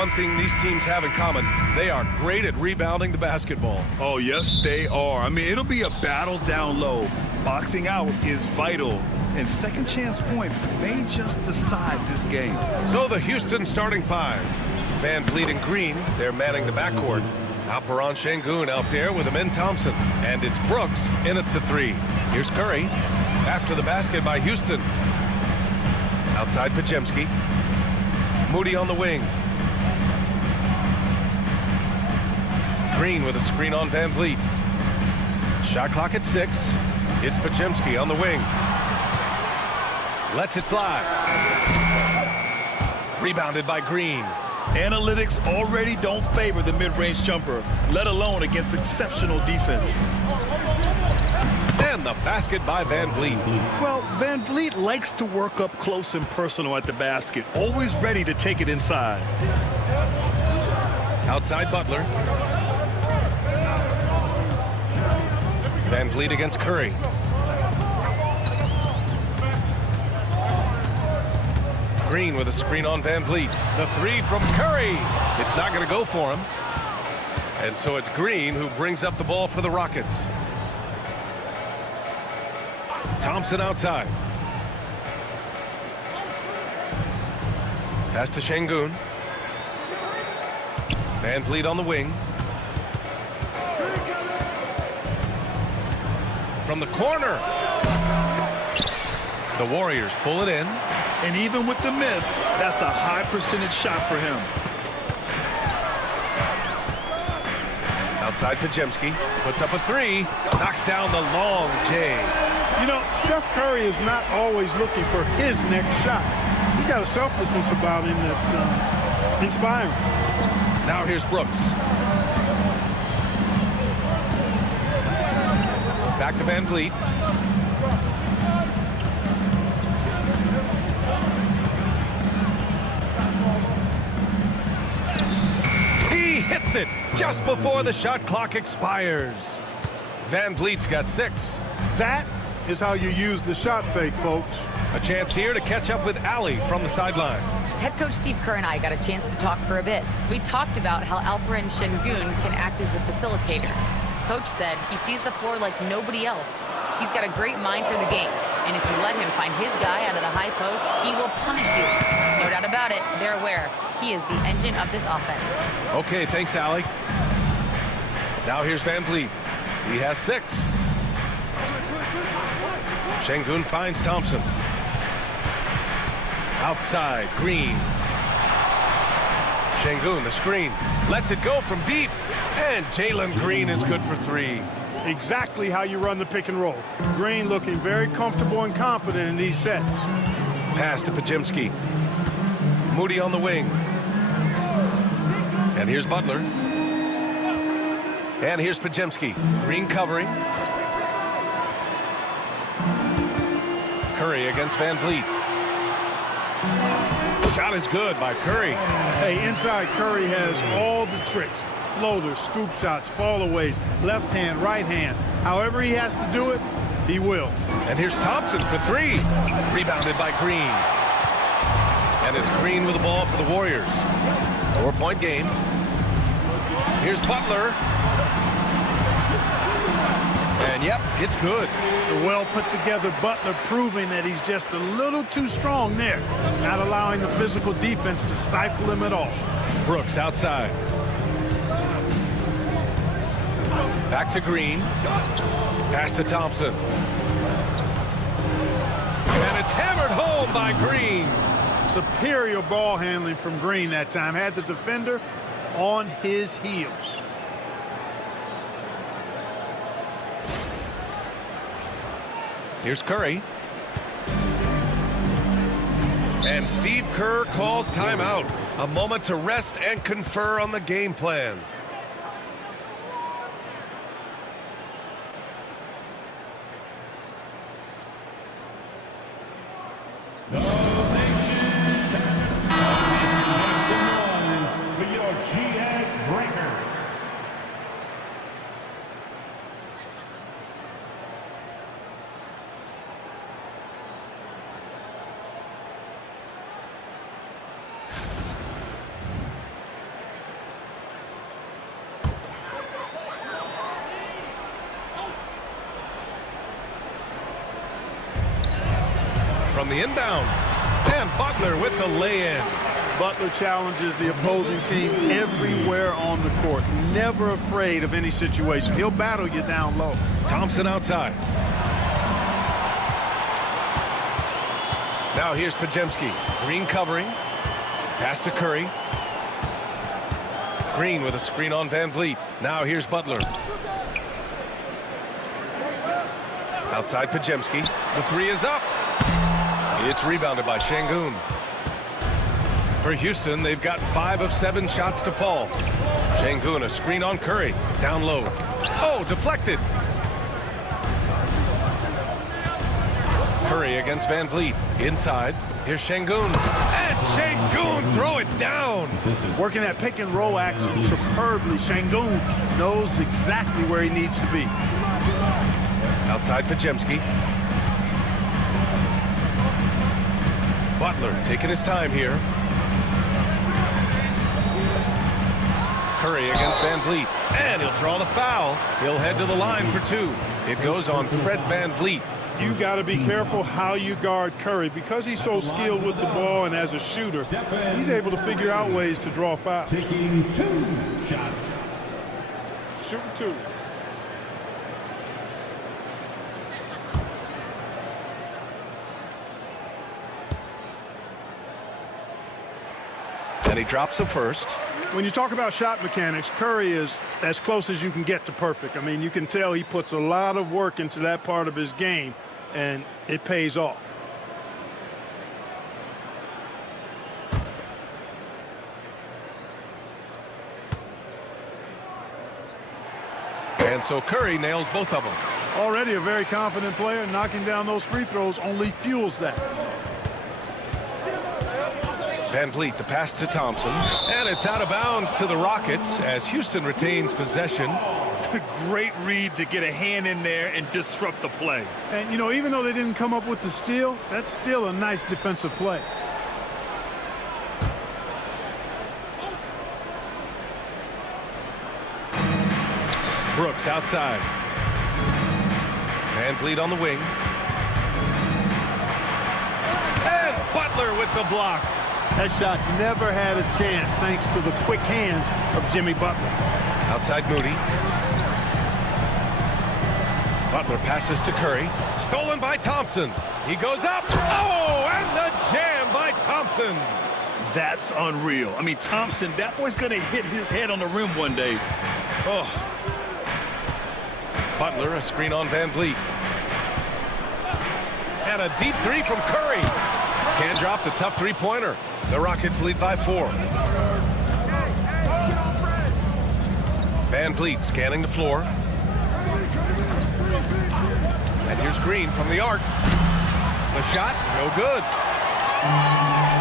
one thing these teams have in common. They are great at rebounding the basketball. Oh, yes, they are. I mean, it'll be a battle down low. Boxing out is vital, and second chance points may just decide this game. So the Houston starting five. Van Vliet and Green, they're manning the backcourt. Alperon Şengün out there with Amin Thompson. And it's Brooks in at the three. Here's Curry. After the basket by Houston. Outside Podziemski. Moody on the wing. Green with a screen on Van Vliet. Shot clock at 6. It's Podziemski on the wing. Lets it fly. Rebounded by Green. Analytics already don't favor the mid-range jumper, let alone against exceptional defense. And the basket by Van Vliet. Well, Van Vliet likes to work up close and personal at the basket, always ready to take it inside. Outside Butler. Van Vliet against Curry. Green with a screen on Van Vliet. The three from Curry. It's not going to go for him. And so it's Green who brings up the ball for the Rockets. Thompson outside. Pass to Şengün. Van Vliet on the wing. From the corner. The Warriors pull it in. And even with the miss, that's a high percentage shot for him. Outside Podziemski. Puts up a three. Knocks down the long J. You know, Steph Curry is not always looking for his next shot. He's got a selflessness about him that's inspiring. Now here's Brooks. Back to Van Vliet. He hits it just before the shot clock expires. Van Vliet's got 6. That is how you use the shot fake, folks. A chance here to catch up with Allie from the sideline. Head coach Steve Kerr and I got a chance to talk for a bit. We talked about how Alperon Şengün can act as a facilitator. Coach said he sees the floor like nobody else. He's got a great mind for the game, and if you let him find his guy out of the high post, he will punish you. No doubt about it, they're aware. He is the engine of this offense. Okay, thanks, Allie. Now here's Van Vliet. He has 6. Şengün finds Thompson. Outside, Green. Şengün, the screen. Lets it go from deep. And Jalen Green is good for 3. Exactly how you run the pick and roll. Green looking very comfortable and confident in these sets. Pass to Podziemski. Moody on the wing. And here's Butler. And here's Podziemski. Green covering. Curry against Van Vliet. Shot is good by Curry. Hey, inside Curry has all the tricks. Floaters, scoop shots, fallaways, left hand, right hand. However he has to do it, he will. And here's Thompson for 3. Rebounded by Green. And it's Green with the ball for the Warriors. 4-point game. Here's Butler. And yep, it's good. The well put together Butler proving that he's just a little too strong there, not allowing the physical defense to stifle him at all. Brooks outside. Back to Green. Pass to Thompson. And it's hammered home by Green. Superior ball handling from Green that time. Had the defender on his heels. Here's Curry. And Steve Kerr calls timeout. A moment to rest and confer on the game plan. from the inbound. And Butler with the lay-in. Butler challenges the opposing team everywhere on the court. Never afraid of any situation. He'll battle you down low. Thompson outside. Now here's Pajemski. Green covering. Pass to Curry. Green with a screen on Van Vliet. Now here's Butler. Outside Pajemski. The three is up. It's rebounded by Şengün. For Houston, they've got 5 of 7 shots to fall. Şengün, a screen on Curry. Down low. Oh, deflected. Curry against Van Vliet. Inside. Here's Şengün. And Şengün throw it down. Working that pick and roll action superbly. Şengün knows exactly where he needs to be. Outside Pajemski. Butler taking his time here. Curry against Van Vliet. And he'll draw the foul. He'll head to the line for 2. It goes on Fred Van Vliet. You got to be careful how you guard Curry. Because he's so skilled with the ball and as a shooter, he's able to figure out ways to draw fouls. Taking 2 shots. Shooting 2. And he drops the first. When you talk about shot mechanics, Curry is as close as you can get to perfect. I mean, you can tell he puts a lot of work into that part of his game, and it pays off. And so Curry nails both of them. Already a very confident player. Knocking down those free throws only fuels that. Van Vliet, the pass to Thompson. And it's out of bounds to the Rockets as Houston retains possession. Great read to get a hand in there and disrupt the play. And, you know, even though they didn't come up with the steal, that's still a nice defensive play. Brooks outside. Van Vliet on the wing. And Butler with the block. That shot never had a chance thanks to the quick hands of Jimmy Butler. Outside Moody. Butler passes to Curry. Stolen by Thompson. He goes up. Oh, and the jam by Thompson. That's unreal. I mean, Thompson, that boy's going to hit his head on the rim one day. Oh. Butler, a screen on Van Vliet. And a deep 3 from Curry. Can't drop the tough three-pointer. The Rockets lead by 4. Van Vliet scanning the floor. And here's Green from the arc. The shot, no good.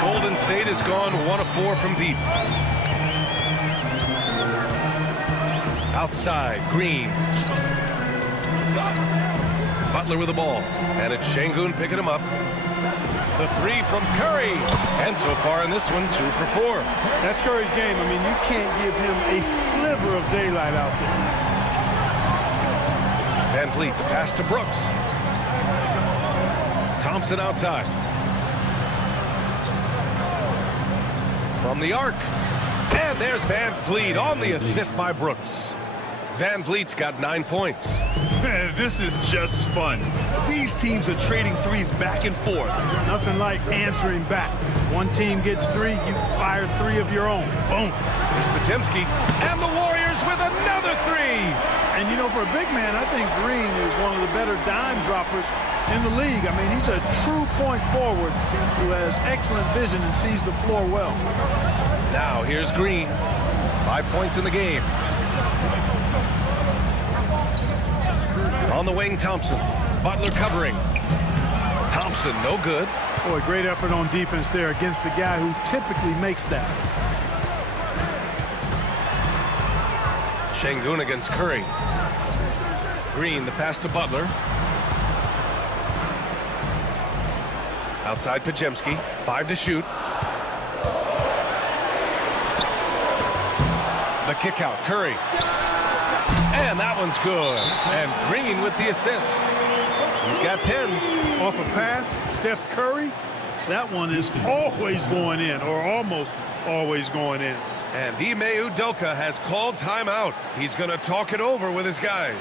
Golden State has gone 1 of 4 from deep. Outside, Green. Butler with the ball. And it's Şengün picking him up. The 3 from Curry. And so far in this one, 2 for 4. That's Curry's game. I mean, you can't give him a sliver of daylight out there. Van Vliet, the pass to Brooks. Thompson outside. From the arc. And there's Van Vliet on the assist by Brooks. Van Vliet's got 9 points. Man, this is just fun. These teams are trading threes back and forth. Nothing like answering back. One team gets 3, you fire 3 of your own. Boom. There's Pajemski. And the Warriors with another 3. And, you know, for a big man, I think Green is one of the better dime droppers in the league. I mean, he's a true point forward who has excellent vision and sees the floor well. Now here's Green. 5 points in the game. On the wing, Thompson. Butler covering. Thompson, no good. Boy, great effort on defense there against a guy who typically makes that. Şengün against Curry. Green, the pass to Butler. Outside Pajemski. 5 to shoot. The kick out, Curry. And that one's good. And Green with the assist. He's got 10. Oh, off a pass. Steph Curry, that one is always going in, or almost always going in. And Ime Udoka has called timeout. He's going to talk it over with his guys.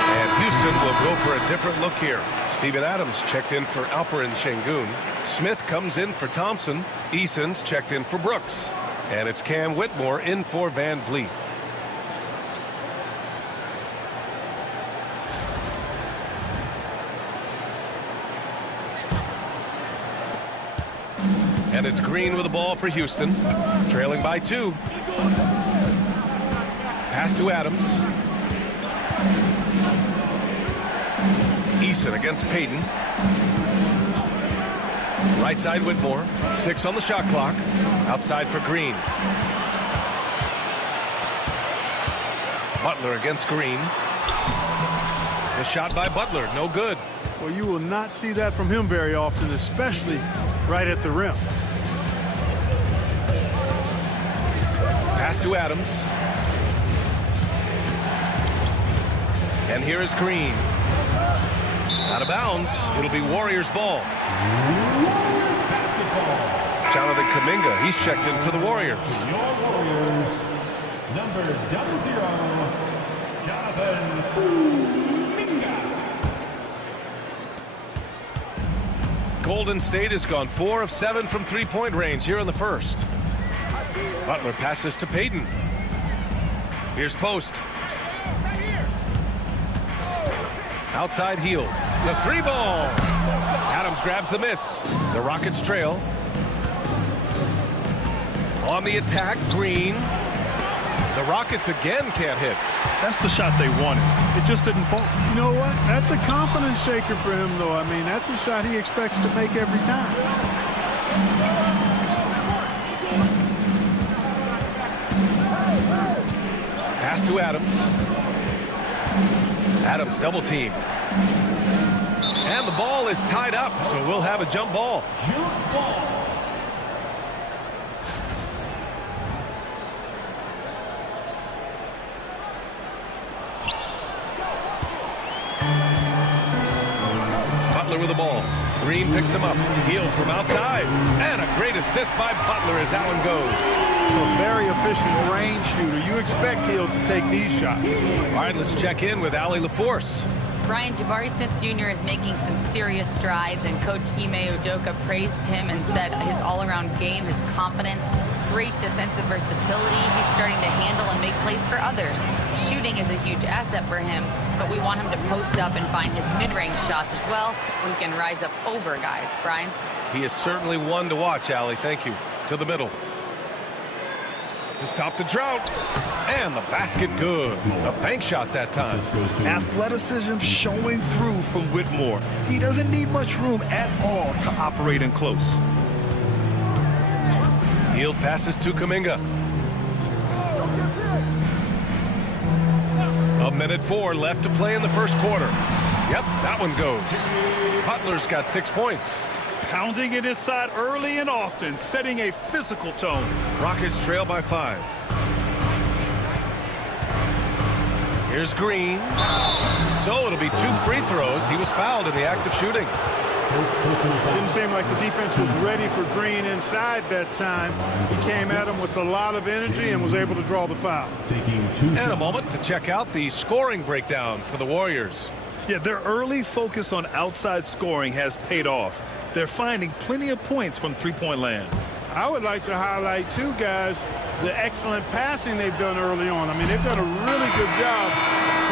And Houston will go for a different look here. Steven Adams checked in for Alperen Şengün. Smith comes in for Thompson. Eason's checked in for Brooks. And it's Cam Whitmore in for Van Vliet. And it's Green with the ball for Houston. Trailing by 2. Pass to Adams. Eason against Payton. Right side Whitmore. 6 on the shot clock. Outside for Green. Butler against Green. The shot by Butler, no good. Well, you will not see that from him very often, especially right at the rim. Pass to Adams. And here is Green. Out of bounds. It'll be Warriors ball. Jonathan Kuminga, he's checked in for the Warriors. Your Warriors, number 00, Jonathan Kuminga. Golden State has gone 4 of 7 from three-point range here in the first. Butler passes to Payton. Here's Post. Outside heel. The 3 ball. Adams grabs the miss. The Rockets trail. On the attack, Green. The Rockets again can't hit. That's the shot they wanted. It just didn't fall. You know what? That's a confidence shaker for him, though. I mean, that's a shot he expects to make every time. Pass to Adams. Adams double team. And the ball is tied up, so we'll have a jump ball. Jump ball. Butler with the ball. Green picks him up. Heel from outside. And a great assist by Butler as that one goes. A very efficient range shooter. You expect Hill to take these shots. All right, let's check in with Allie LaForce. Brian, Jabari Smith Jr. is making some serious strides, and Coach Ime Udoka praised him and said his all-around game, his confidence, great defensive versatility. He's starting to handle and make plays for others. Shooting is a huge asset for him, but we want him to post up and find his mid-range shots as well, where he can rise up over guys. Brian? He is certainly one to watch, Allie. Thank you. To the middle. To stop the drought. And the basket good. A bank shot that time. Athleticism showing through from Whitmore. He doesn't need much room at all to operate in close. Hield passes to Kuminga. A minute 4 left to play in the first quarter. Yep, that one goes. Butler's got 6 points. Pounding it inside early and often, setting a physical tone. Rockets trail by 5. Here's Green. So it'll be 2 free throws. He was fouled in the act of shooting. It didn't seem like the defense was ready for Green inside that time. He came at him with a lot of energy and was able to draw the foul. And a moment to check out the scoring breakdown for the Warriors. Yeah, their early focus on outside scoring has paid off. They're finding plenty of points from three-point land. I would like to highlight, too, guys, the excellent passing they've done early on. I mean, they've done a really good job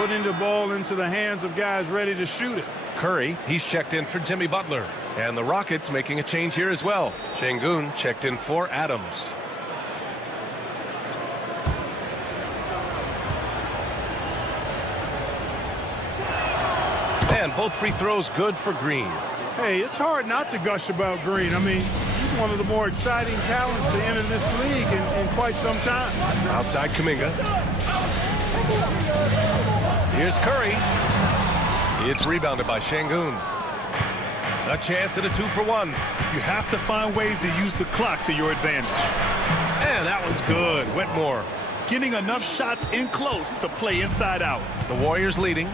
putting the ball into the hands of guys ready to shoot it. Curry, he's checked in for Jimmy Butler. And the Rockets making a change here as well. Şengün checked in for Adams. And both free throws good for Green. Hey, it's hard not to gush about Green. I mean, he's one of the more exciting talents to enter this league in quite some time. Outside Kuminga. Here's Curry. It's rebounded by Şengün. A chance at a 2-for-1. You have to find ways to use the clock to your advantage. And that one's good. Whitmore. getting enough shots in close to play inside out. The Warriors leading.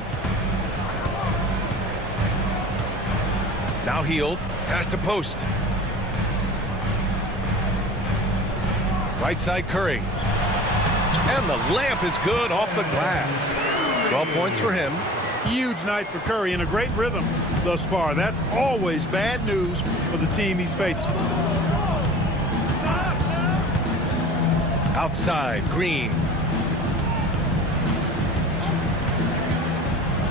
Now Hield, pass to post. Right side Curry. And the layup is good off the glass. 12 points for him. Huge night for Curry and a great rhythm thus far. That's always bad news for the team he's facing. Outside, Green.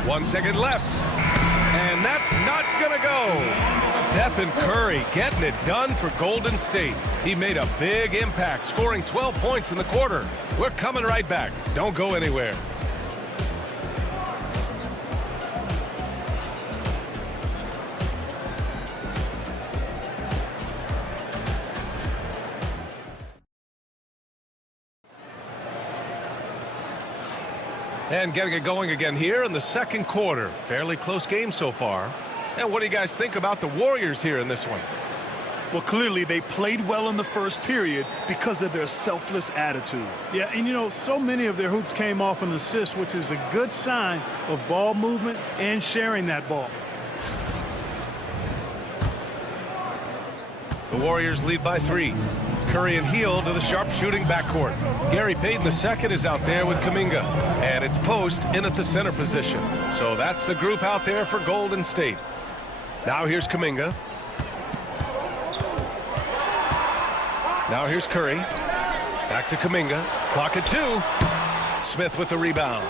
1 second left. And that's not gonna go. Stephen Curry getting it done for Golden State. He made a big impact, scoring 12 points in the quarter. We're coming right back. Don't go anywhere. And getting it going again here in the second quarter. Fairly close game so far. And what do you guys think about the Warriors here in this one? Well, clearly they played well in the first period because of their selfless attitude. Yeah, and you know, so many of their hoops came off an assist, which is a good sign of ball movement and sharing that ball. The Warriors lead by 3. Curry and Hield to the sharpshooting backcourt. Gary Payton II is out there with Kuminga. And it's Post in at the center position. So that's the group out there for Golden State. Now here's Kuminga. Now here's Curry. Back to Kuminga. Clock at 2. Smith with the rebound.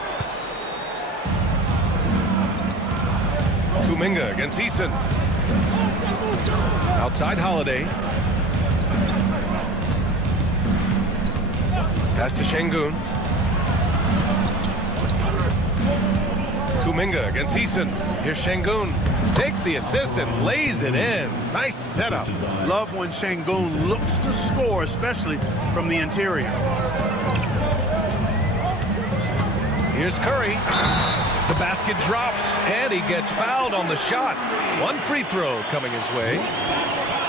Kuminga against Eason. Outside Holiday. Pass to Şengün. Kuminga against Eason. Here's Şengün. Takes the assist and lays it in. Nice setup. Love when Şengün looks to score, especially from the interior. Here's Curry. The basket drops, and he gets fouled on the shot. One free throw coming his way.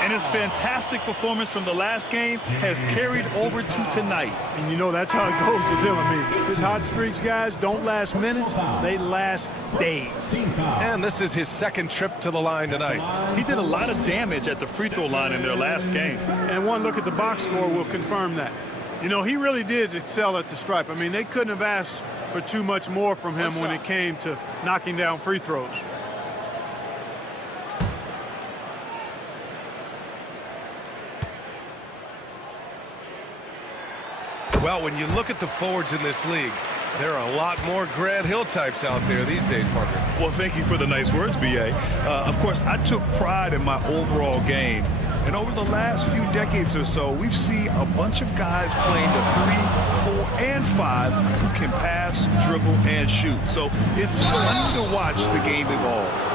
And his fantastic performance from the last game has carried over to tonight. And you know that's how it goes with him. I mean, his hot streaks, guys, don't last minutes. They last days. And this is his second trip to the line tonight. He did a lot of damage at the free throw line in their last game. And one look at the box score will confirm that. You know, he really did excel at the stripe. I mean, they couldn't have asked for too much more from him when it came to knocking down free throws. Well, when you look at the forwards in this league, there are a lot more Grant Hill types out there these days, Parker. Well, thank you for the nice words, B.A. Of course, I took pride in my overall game. And over the last few decades or so, we've seen a bunch of guys playing the 3, 4, and 5 who can pass, dribble, and shoot. So it's fun to watch the game evolve.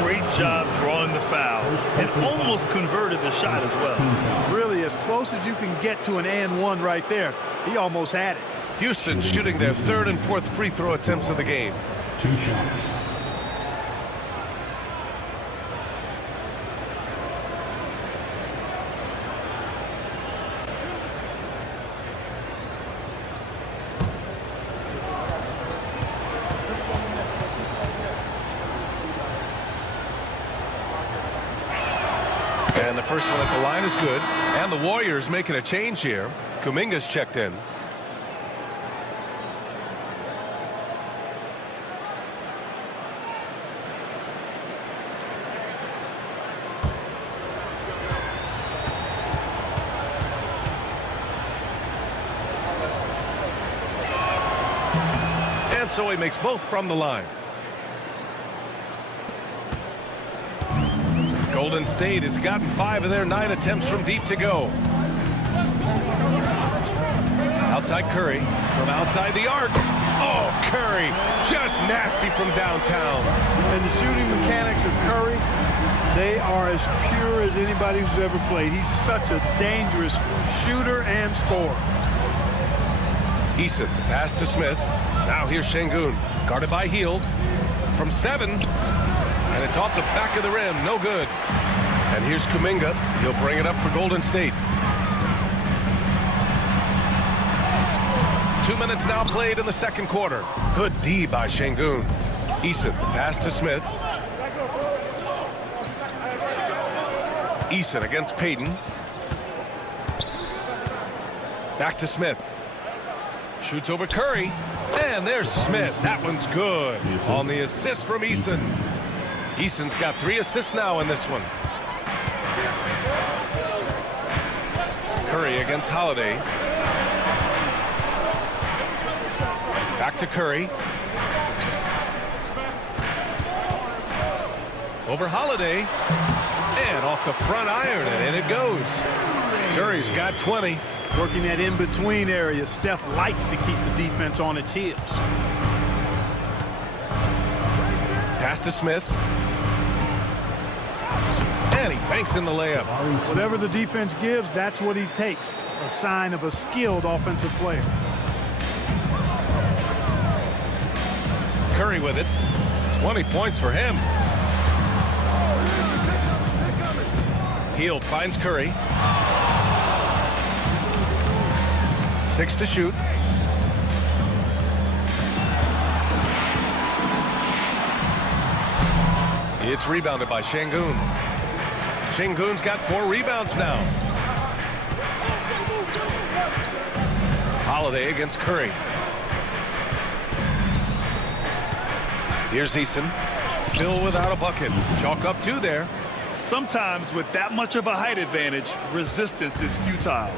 Great job drawing the foul and almost converted the shot as well. Really, as close as you can get to an and one right there. He almost had it. Houston shooting their 3rd and 4th free throw attempts of the game. 2 shots. And the first one at the line is good. And the Warriors making a change here. Kuminga's checked in. And so he makes both from the line. Golden State has gotten 5 of their 9 attempts from deep to go. Outside Curry, from outside the arc. Oh, Curry, just nasty from downtown. And the shooting mechanics of Curry, they are as pure as anybody who's ever played. He's such a dangerous shooter and scorer. Eason, pass to Smith. Now here's Şengün, guarded by Hield. From 7. And it's off the back of the rim, no good. And here's Kuminga. He'll bring it up for Golden State. 2 minutes now played in the second quarter. Good D by Şengün. Eason, pass to Smith. Eason against Payton. Back to Smith. Shoots over Curry. And there's Smith. That one's good. On the assist from Eason. Eason's got 3 assists now in this one. Curry against Holiday. Back to Curry. Over Holiday. And off the front iron, and in it goes. Curry's got 20. Working that in-between area. Steph likes to keep the defense on its heels. Pass to Smith. And he banks in the layup. Whatever the defense gives, that's what he takes. A sign of a skilled offensive player. Curry with it. 20 points for him. Hield finds Curry. 6 to shoot. It's rebounded by Şengün. Şengün's got 4 rebounds now. Holiday against Curry. Here's Eason. Still without a bucket. Chalk up 2 there. Sometimes with that much of a height advantage, resistance is futile.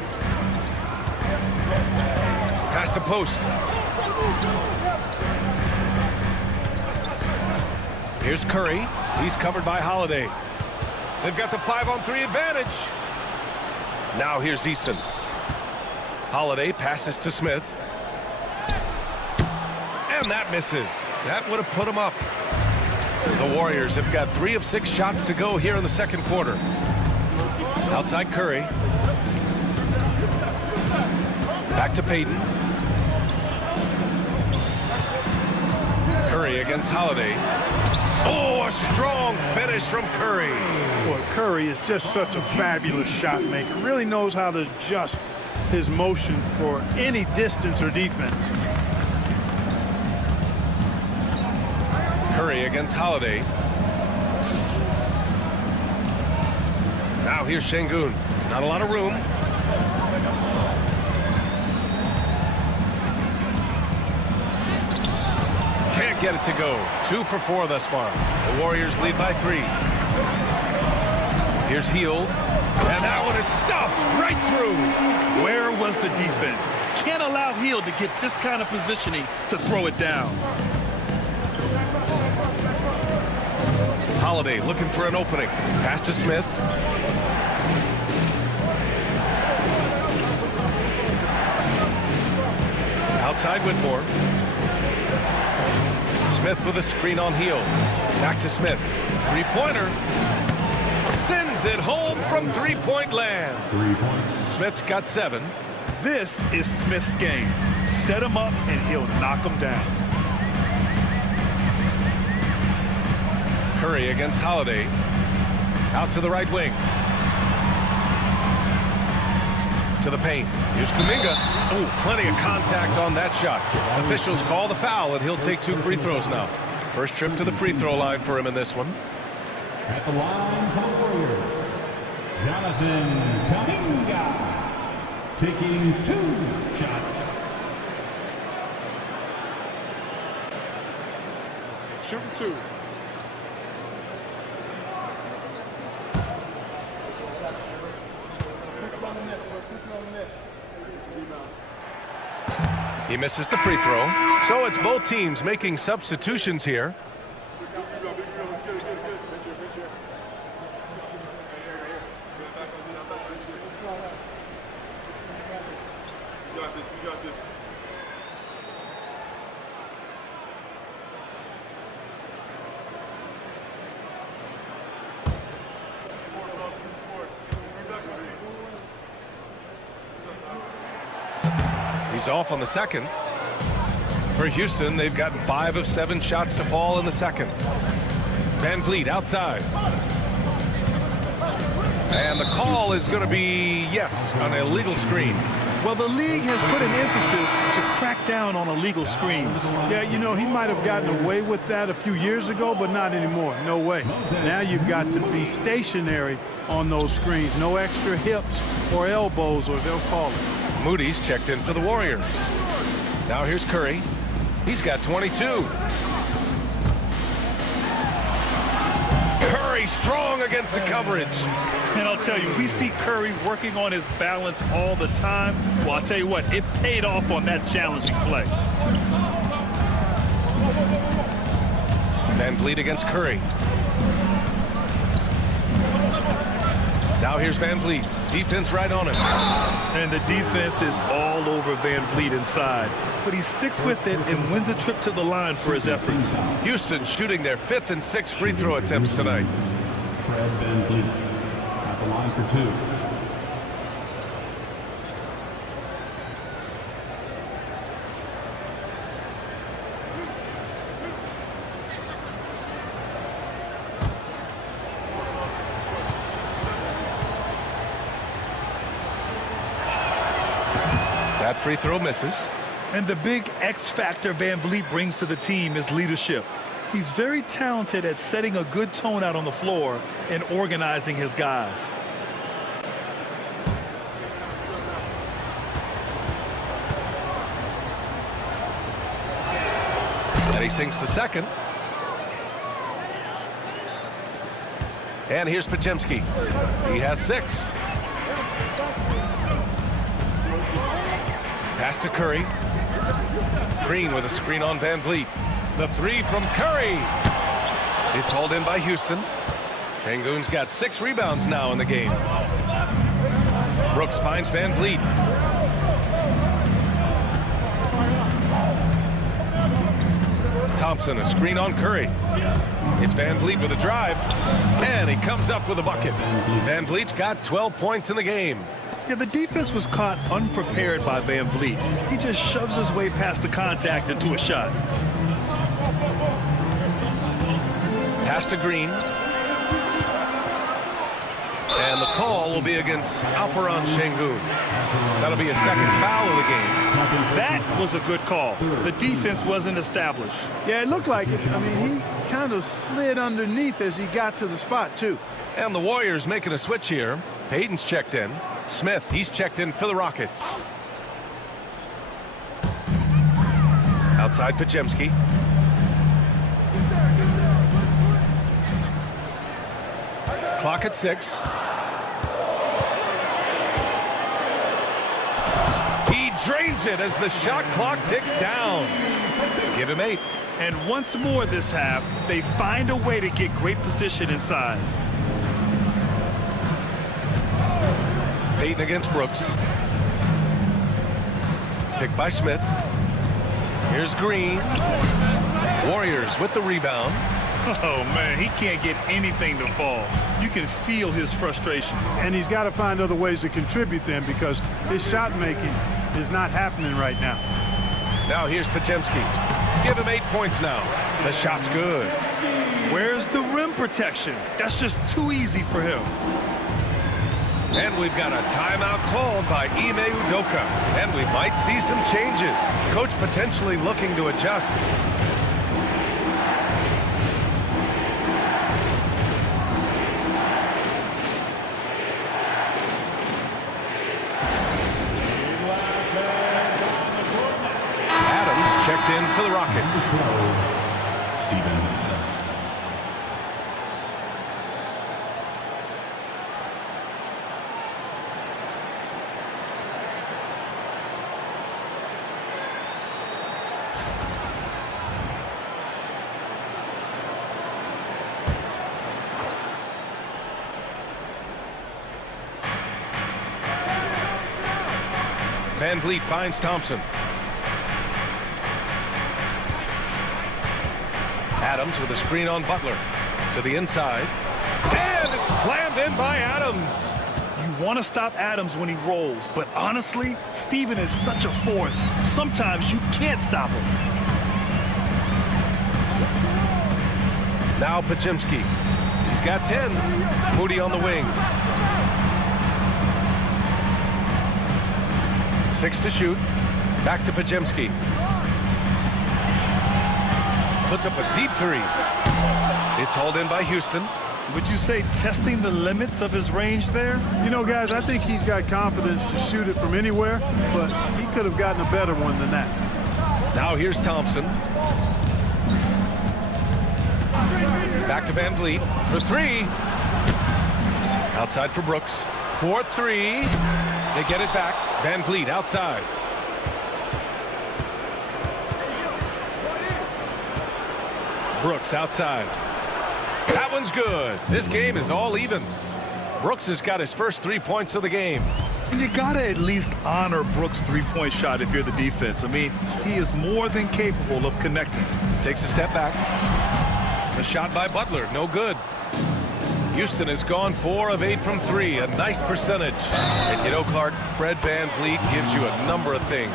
Pass to post. Here's Curry. He's covered by Holiday. They've got the 5-on-3 advantage. Now here's Eason. Holiday passes to Smith. And that misses. That would have put him up. The Warriors have got 3 of 6 shots to go here in the second quarter. Outside Curry. Back to Payton. Curry against Holiday. Oh, a strong finish from Curry. Boy, Curry is just such a fabulous shot maker. Really knows how to adjust his motion for any distance or defense. Curry against Holiday. Now here's Şengün. Not a lot of room. Can't get it to go. 2 for 4 thus far. The Warriors lead by 3. Here's Hield. And that one is stuffed right through. Where was the defense? Can't allow Hield to get this kind of positioning to throw it down. Holiday looking for an opening. Pass to Smith. Outside Whitmore. Smith with a screen on Hield. Back to Smith. 3-pointer. Sends it home from 3-point land. 3 points. Smith's got 7. This is Smith's game. Set him up and he'll knock him down. Curry against Holiday. Out to the right wing. To the paint. Here's Kuminga. Oh, plenty of contact on that shot. Officials call the foul, and he'll take 2 free throws now. First trip to the free throw line for him in this one. At the line for the Warriors, Jonathan Kuminga taking 2 shots. Shooting 2. He misses the free throw. So it's both teams making substitutions here. He's off on the second. For Houston, they've gotten 5 of 7 shots to fall in the second. Van Vliet outside. And the call is going to be, yes, an illegal screen. Well, the league has put an emphasis to crack down on illegal screens. Yeah, you know, he might have gotten away with that a few years ago, but not anymore. No way. Now you've got to be stationary on those screens. No extra hips or elbows, or they'll call it. Moody's checked in for the Warriors. Now here's Curry. He's got 22. Curry strong against the coverage. And I'll tell you, we see Curry working on his balance all the time. Well, I'll tell you what, it paid off on that challenging play. Van Vliet against Curry. Now here's Van Vliet. Defense right on him. And the defense is all over Van Vliet inside. But he sticks with it and wins a trip to the line for his efforts. Houston shooting their 5th and 6th free throw attempts tonight. Fred Van Vliet at the line for 2. That free throw misses. And the big X factor Van Vliet brings to the team is leadership. He's very talented at setting a good tone out on the floor and organizing his guys. And he sinks the second. And here's Podziemski. He has 6. Pass to Curry. Green with a screen on Van Vliet. The 3 from Curry. It's hauled in by Houston. Şengün's got 6 rebounds now in the game. Brooks finds Van Vliet. Thompson, a screen on Curry. It's Van Vliet with a drive. And he comes up with a bucket. Van Vliet's got 12 points in the game. Yeah, the defense was caught unprepared by Van Vliet. He just shoves his way past the contact into a shot. Pass to Green. And the call will be against Alperen Şengün. That'll be a second foul of the game. That was a good call. The defense wasn't established. Yeah, it looked like it. I mean, he kind of slid underneath as he got to the spot, too. And the Warriors making a switch here. Payton's checked in. Smith, he's checked in for the Rockets. Outside Podziemski. Clock at 6. He drains it as the shot clock ticks down. Give him 8. And once more this half, they find a way to get great position inside. Payton against Brooks. Picked by Smith. Here's Green. Warriors with the rebound. Oh, man, he can't get anything to fall. You can feel his frustration. And he's got to find other ways to contribute then, because his shot making is not happening right now. Now here's Podziemski. Give him 8 points now. The shot's good. Where's the rim protection? That's just too easy for him. And we've got a timeout called by Ime Udoka. And we might see some changes. Coach potentially looking to adjust. Adams checked in for the Rockets. Stephen. Van Vliet finds Thompson. Adams with a screen on Butler. To the inside. And it's slammed in by Adams. You want to stop Adams when he rolls, but honestly, Steven is such a force. Sometimes you can't stop him. Now Podziemski. He's got 10. Moody on the wing. 6 to shoot. Back to Pajemski. Puts up a deep 3. It's hauled in by Houston. Would you say testing the limits of his range there? You know, guys, I think he's got confidence to shoot it from anywhere, but he could have gotten a better one than that. Now here's Thompson. Back to Van Vliet for 3. Outside for Brooks. 4-3. They get it back. Van Vliet outside. Brooks outside. That one's good. This game is all even. Brooks has got his first 3 points of the game. You gotta at least honor Brooks' three-point shot if you're the defense. I mean, he is more than capable of connecting. Takes a step back. The shot by Butler, no good. Houston has gone 4 of 8 from 3, a nice percentage. And you know, Clark, Fred Van Vliet gives you a number of things.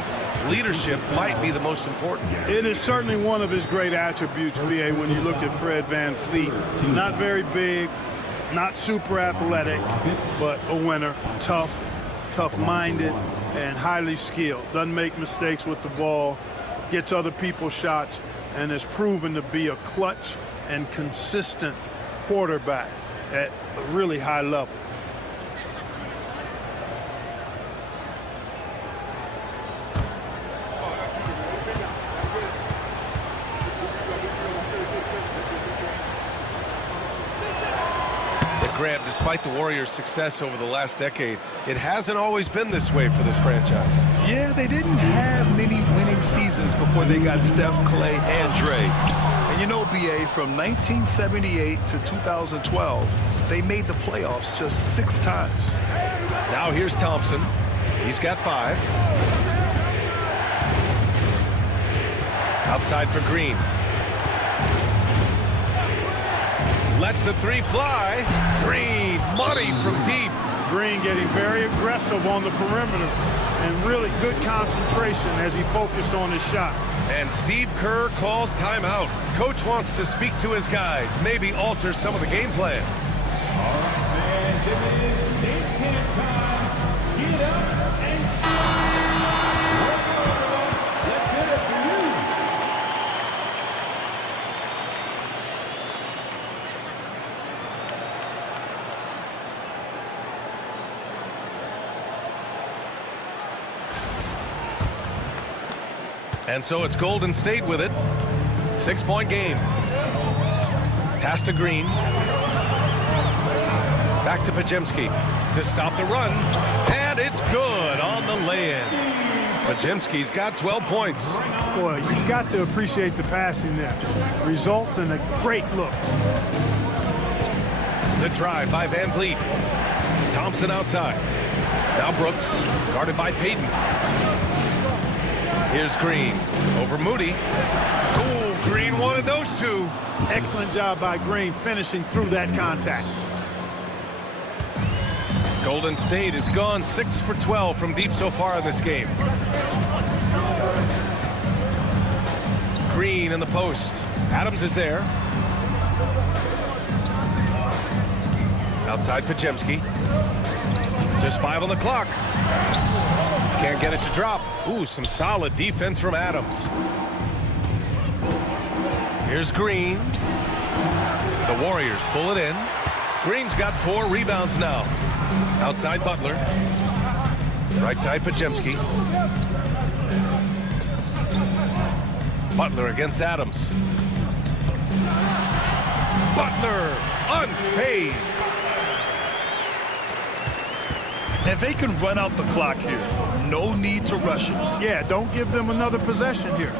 Leadership might be the most important. It is certainly one of his great attributes, B.A., when you look at Fred Van Vliet. Not very big, not super athletic, but a winner. Tough-minded, and highly skilled. Doesn't make mistakes with the ball, gets other people's shots, and has proven to be a clutch and consistent quarterback at a really high level. Grant, despite the Warriors' success over the last decade, it hasn't always been this way for this franchise. Yeah, they didn't have many winning seasons before they got Steph, Clay, and Dre. And you know, B.A., from 1978 to 2012, they made the playoffs just 6 times. Now here's Thompson. He's got 5. Outside for Green. Lets the 3 fly. Green, money from deep. Green getting very aggressive on the perimeter and really good concentration as he focused on his shot. And Steve Kerr calls timeout. Coach wants to speak to his guys, maybe alter some of the game plan. All right, man, it is dance camp time. Get up and let's hit it for you. And so it's Golden State with it. 6-point game. Pass to Green. Back to Pajemski to stop the run. And it's good on the lay-in. Pajemski's got 12 points. Boy, you got to appreciate the passing there. Results in a great look. The drive by Van Vliet. Thompson outside. Now Brooks, guarded by Payton. Here's Green over Moody. Oh, Green wanted those 2. Excellent job by Green finishing through that contact. Golden State has gone 6 for 12 from deep so far in this game. Green in the post. Adams is there. Outside Pajemski. Just 5 on the clock. Can't get it to drop. Ooh, some solid defense from Adams. Here's Green. The Warriors pull it in. Green's got 4 rebounds now. Outside Butler. Right side Pajemski. Butler against Adams. Butler unfazed. And they can run out the clock here. No need to rush it. Yeah, don't give them another possession here.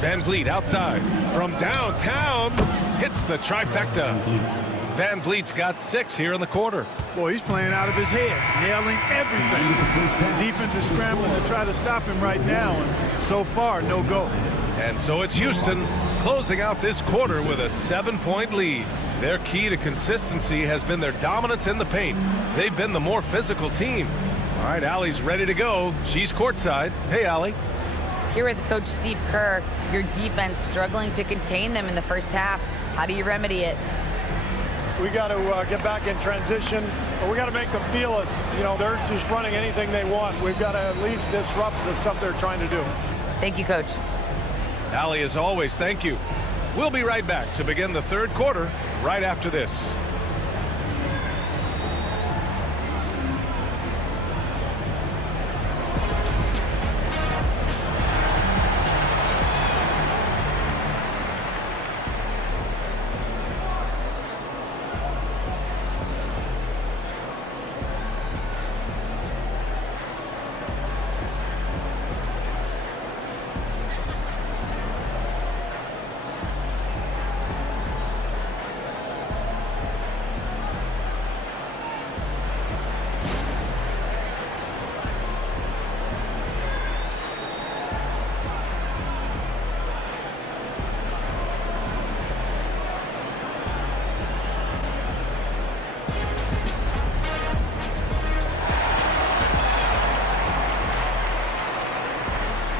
Van Vliet outside. From downtown, hits the trifecta. Van Vliet's got 6 here in the quarter. Boy, he's playing out of his head, nailing everything. The defense is scrambling to try to stop him right now, and so far, no go. And so it's Houston closing out this quarter with a 7-point lead. Their key to consistency has been their dominance in the paint. They've been the more physical team. All right, Allie's ready to go. She's courtside. Hey, Allie. Here with Coach Steve Kerr, your defense struggling to contain them in the first half. How do you remedy it? We got to get back in transition, But we got to make them feel us. You know, they're just running anything they want. We've got to at least disrupt the stuff they're trying to do. Thank you, Coach. Allie, as always, thank you. We'll be right back to begin the third quarter right after this.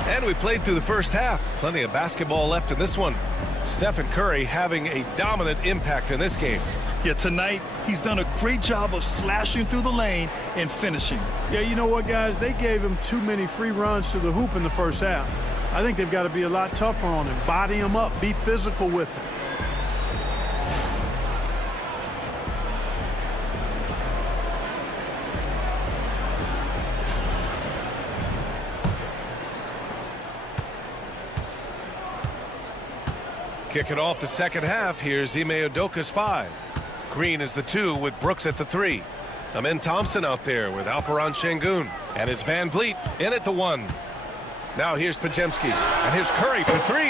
And we played through the first half. Plenty of basketball left in this one. Stephen Curry having a dominant impact in this game. Yeah, tonight he's done a great job of slashing through the lane and finishing. Yeah, you know what, guys? They gave him too many free runs to the hoop in the first half. I think they've got to be a lot tougher on him. Body him up. Be physical with him. Kicking off the second half, here's Ime Udoka's 5. Green is the 2 with Brooks at the 3. Amen Thompson out there with Alperen Şengün. And it's Van Vliet in at the 1. Now here's Podziemski. And here's Curry for 3.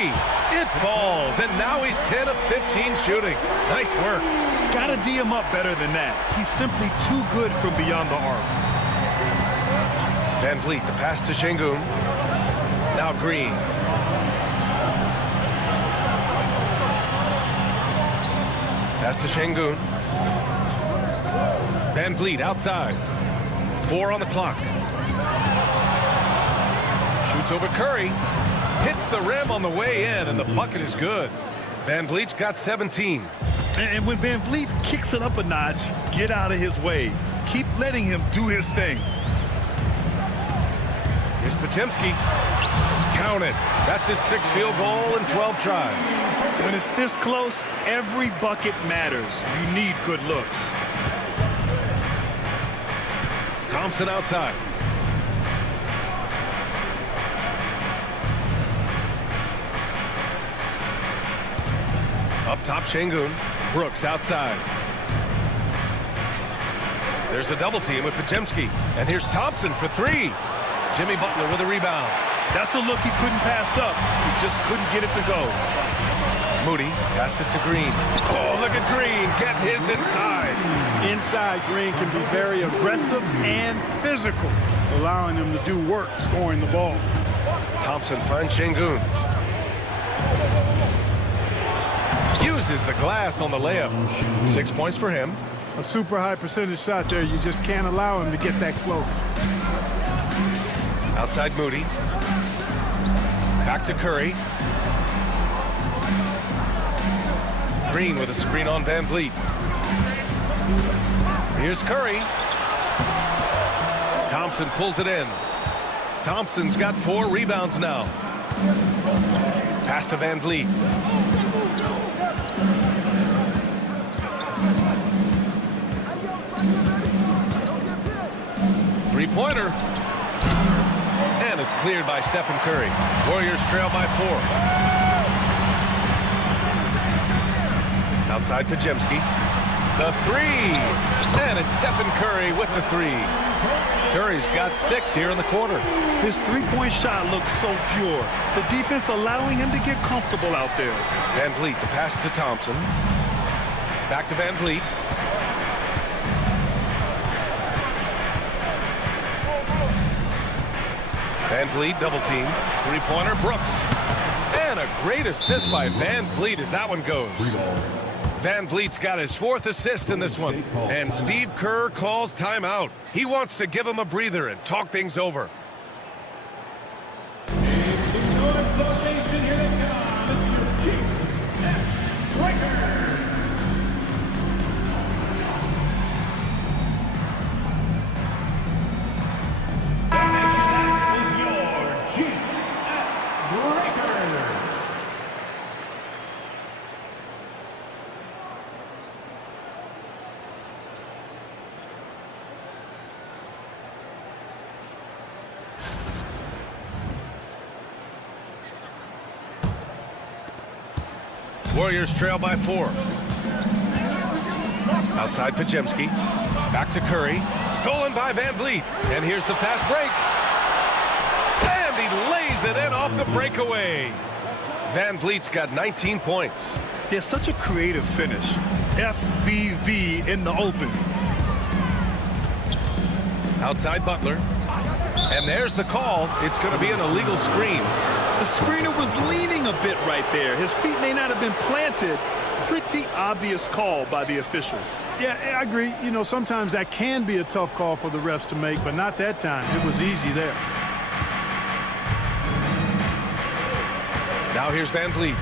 It falls, and now he's 10 of 15 shooting. Nice work. Gotta D him up better than that. He's simply too good from beyond the arc. Van Vliet, the pass to Şengün. Now Green. Pass to Şengün. Van Vliet outside. 4 on the clock. Shoots over Curry. Hits the rim on the way in, and the bucket is good. Van Vliet's got 17. And when Van Vliet kicks it up a notch, get out of his way. Keep letting him do his thing. Here's Podziemski. Count it. That's his 6th field goal in 12 tries. When it's this close, every bucket matters. You need good looks. Thompson outside. Up top, Şengün. Brooks outside. There's a double team with Podziemski. And here's Thompson for 3. Jimmy Butler with a rebound. That's a look he couldn't pass up. He just couldn't get it to go. Moody passes to Green. Oh, look at Green getting his inside. Inside, Green can be very aggressive and physical, allowing him to do work scoring the ball. Thompson finds Şengün. Uses the glass on the layup. 6 points for him. A super high percentage shot there. You just can't allow him to get that close. Outside Moody. Back to Curry. Green with a screen on Van Vliet. Here's Curry. Thompson pulls it in. Thompson's got 4 rebounds now. Pass to Van Vliet. Three-pointer. And it's cleared by Stephen Curry. Warriors trail by 4. Outside Podziemski. The 3. And it's Stephen Curry with the 3. Curry's got 6 here in the quarter. His three-point shot looks so pure. The defense allowing him to get comfortable out there. Van Vliet, the pass to Thompson. Back to Van Vliet. Van Vliet, double team. Three-pointer, Brooks. And a great assist by Van Vliet as that one goes. Van Vliet's got his 4th assist in this one. And Steve Kerr calls timeout. He wants to give him a breather and talk things over. Warriors trail by 4. Outside Pajemski. Back to Curry. Stolen by Van Vliet. And here's the fast break. And he lays it in off the breakaway. Van Vliet's got 19 points. He has such a creative finish. FVV in the open. Outside Butler. And there's the call. It's going to be an illegal screen. The screener was leaning a bit right there. His feet may not have been planted. Pretty obvious call by the officials. Yeah, I agree. You know, sometimes that can be a tough call for the refs to make, but not that time. It was easy there. Now here's Van Vliet.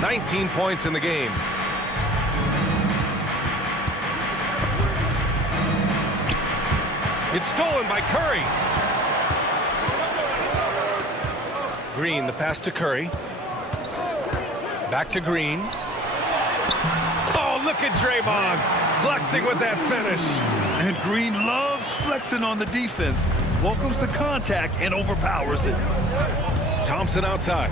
19 points in the game. It's stolen by Curry. Green, the pass to Curry. Back to Green. Oh, look at Draymond flexing with that finish. And Green loves flexing on the defense. Welcomes the contact and overpowers it. Thompson outside.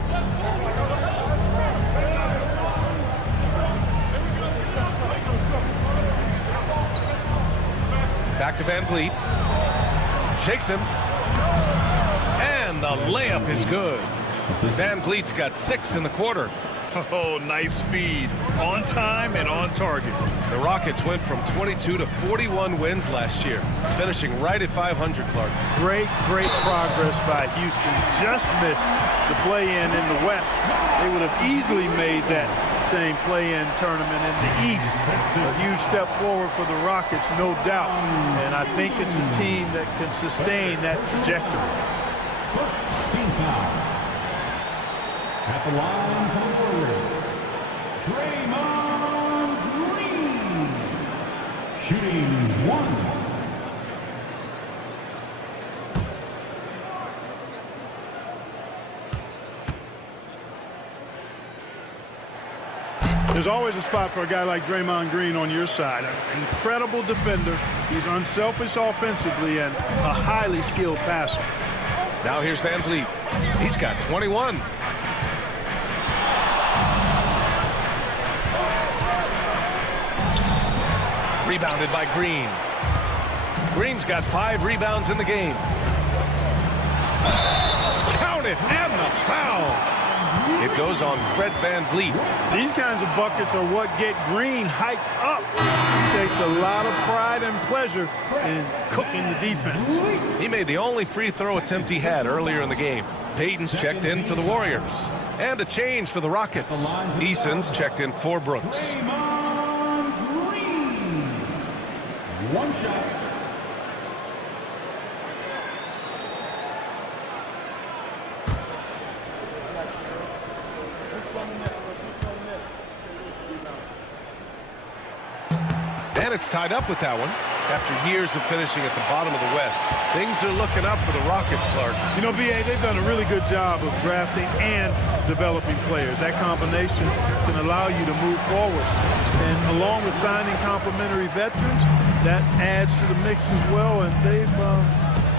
Back to Van Vliet. Shakes him. And the layup is good. Van Vliet's got 6 in the quarter. Oh, nice feed. On time and on target. The Rockets went from 22 to 41 wins last year, finishing right at 500, Clark. Great progress by Houston. Just missed the play-in in the West. They would have easily made that same play-in tournament in the East. A huge step forward for the Rockets, no doubt. And I think it's a team that can sustain that trajectory. Team foul. At the line for the Warriors, Draymond Green, shooting 1. There's always a spot for a guy like Draymond Green on your side. An incredible defender. He's unselfish offensively and a highly skilled passer. Now here's Van Vliet. He's got 21. Rebounded by Green. Green's got 5 rebounds in the game. Count it, and the foul. It goes on Fred Van Vliet. These kinds of buckets are what get Green hyped up. He takes a lot of pride and pleasure in cooking the defense. He made the only free throw attempt he had earlier in the game. Payton's checked in for the Warriors. And a change for the Rockets. Eason's checked in for Brooks. Draymond Green. 1 shot. And it's tied up with that one. After years of finishing at the bottom of the West, things are looking up for the Rockets, Clark. You know, B.A., they've done a really good job of drafting and developing players. That combination can allow you to move forward. And along with signing complementary veterans, that adds to the mix as well. And they've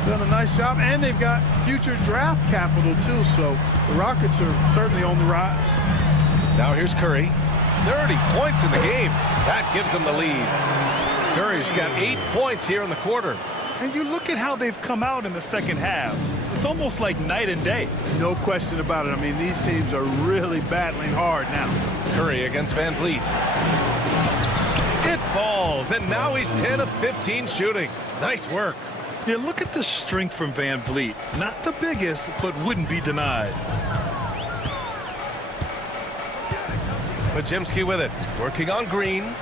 done a nice job. And they've got future draft capital, too. So the Rockets are certainly on the rise. Now here's Curry. 30 points in the game. That gives them the lead. Curry's got 8 points here in the quarter. And you look at how they've come out in the second half. It's almost like night and day. No question about it. I mean, these teams are really battling hard now. Curry against Van Vliet. It falls, and now he's 10 of 15 shooting. Nice work. Yeah, look at the strength from Van Vliet. Not the biggest, but wouldn't be denied. Pajemski with it, working on Green.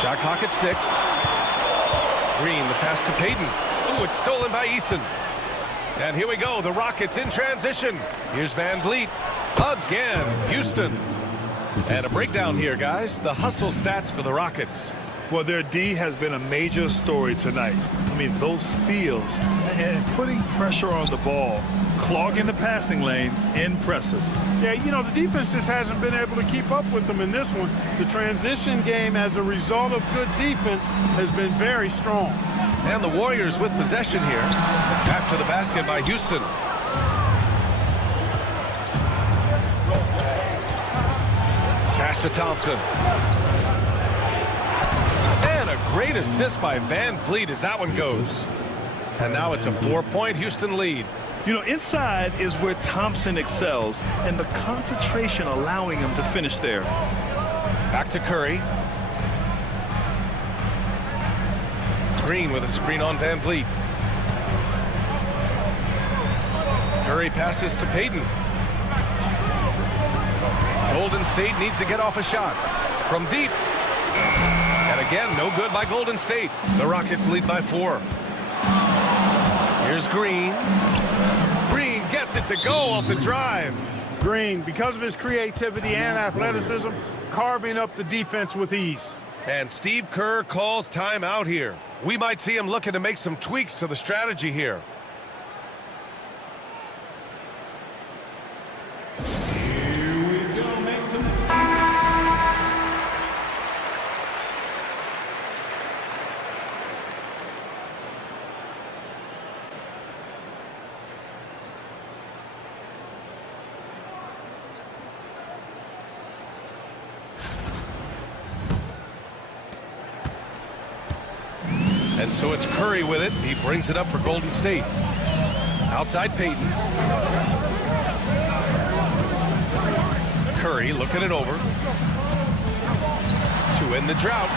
Shot clock at 6. Green, the pass to Payton. Oh, it's stolen by Eason. And here we go, the Rockets in transition. Here's Van Vliet again, Houston. And a breakdown here, guys. The hustle stats for the Rockets. Well, their D has been a major story tonight. I mean, those steals and putting pressure on the ball, clogging the passing lanes, impressive. Yeah, you know, the defense just hasn't been able to keep up with them in this one. The transition game as a result of good defense has been very strong. And the Warriors with possession here after the basket by Houston. Pass to Thompson. And a great assist by Van Vliet as that one goes. And now it's a 4-point Houston lead. You know, inside is where Thompson excels, and the concentration allowing him to finish there. Back to Curry. Green with a screen on Van Vliet. Curry passes to Payton. Golden State needs to get off a shot from deep. And again, no good by Golden State. The Rockets lead by 4. Here's Green. Green gets it to go off the drive. Green, because of his creativity and athleticism, carving up the defense with ease. And Steve Kerr calls timeout here. We might see him looking to make some tweaks to the strategy here. Here we go, make some. And so it's Curry with it. He brings it up for Golden State. Outside Payton. Curry looking it over. To end the drought.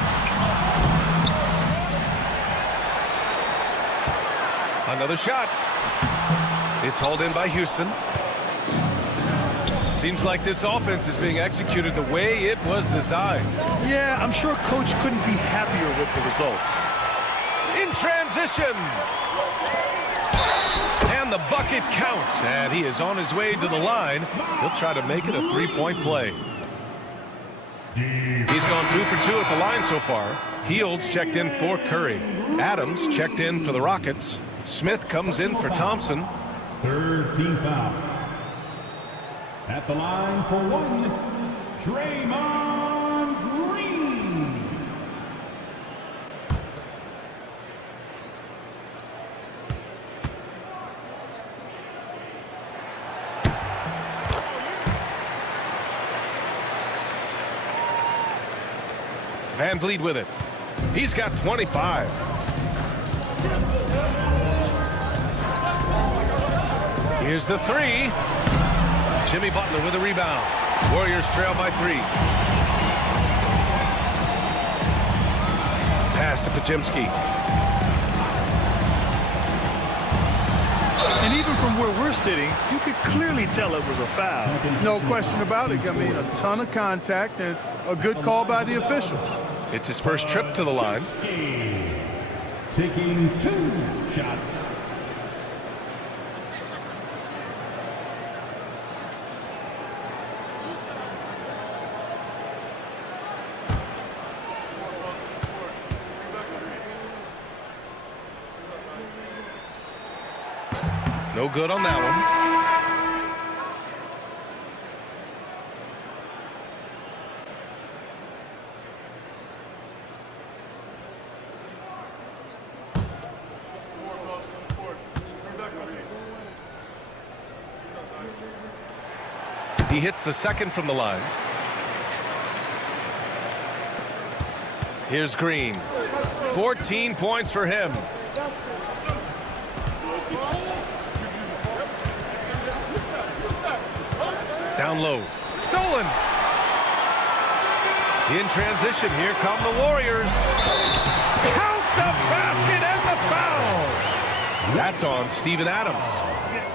Another shot. It's hauled in by Houston. Seems like this offense is being executed the way it was designed. Yeah, I'm sure Coach couldn't be happier with the results. In transition. And the bucket counts. And he is on his way to the line. He'll try to make it a 3-point play. He's gone 2 for 2 at the line so far. Fields checked in for Curry. Adams checked in for the Rockets. Smith comes in for Thompson. Third team foul. At the line for 1, Draymond Green. Van Vliet with it. He's got 25. Here's the 3. Jimmy Butler with a rebound. Warriors trail by 3. Pass to Pajemski. And even from where we're sitting, you could clearly tell it was a foul. No question about it. I mean, a ton of contact and a good call by the officials. It's his first trip to the line. Taking 2 shots. No good on that one. He hits the second from the line. Here's Green. 14 points for him. Down low. Stolen. In transition, here come the Warriors. Count the basket and the foul. That's on Steven Adams.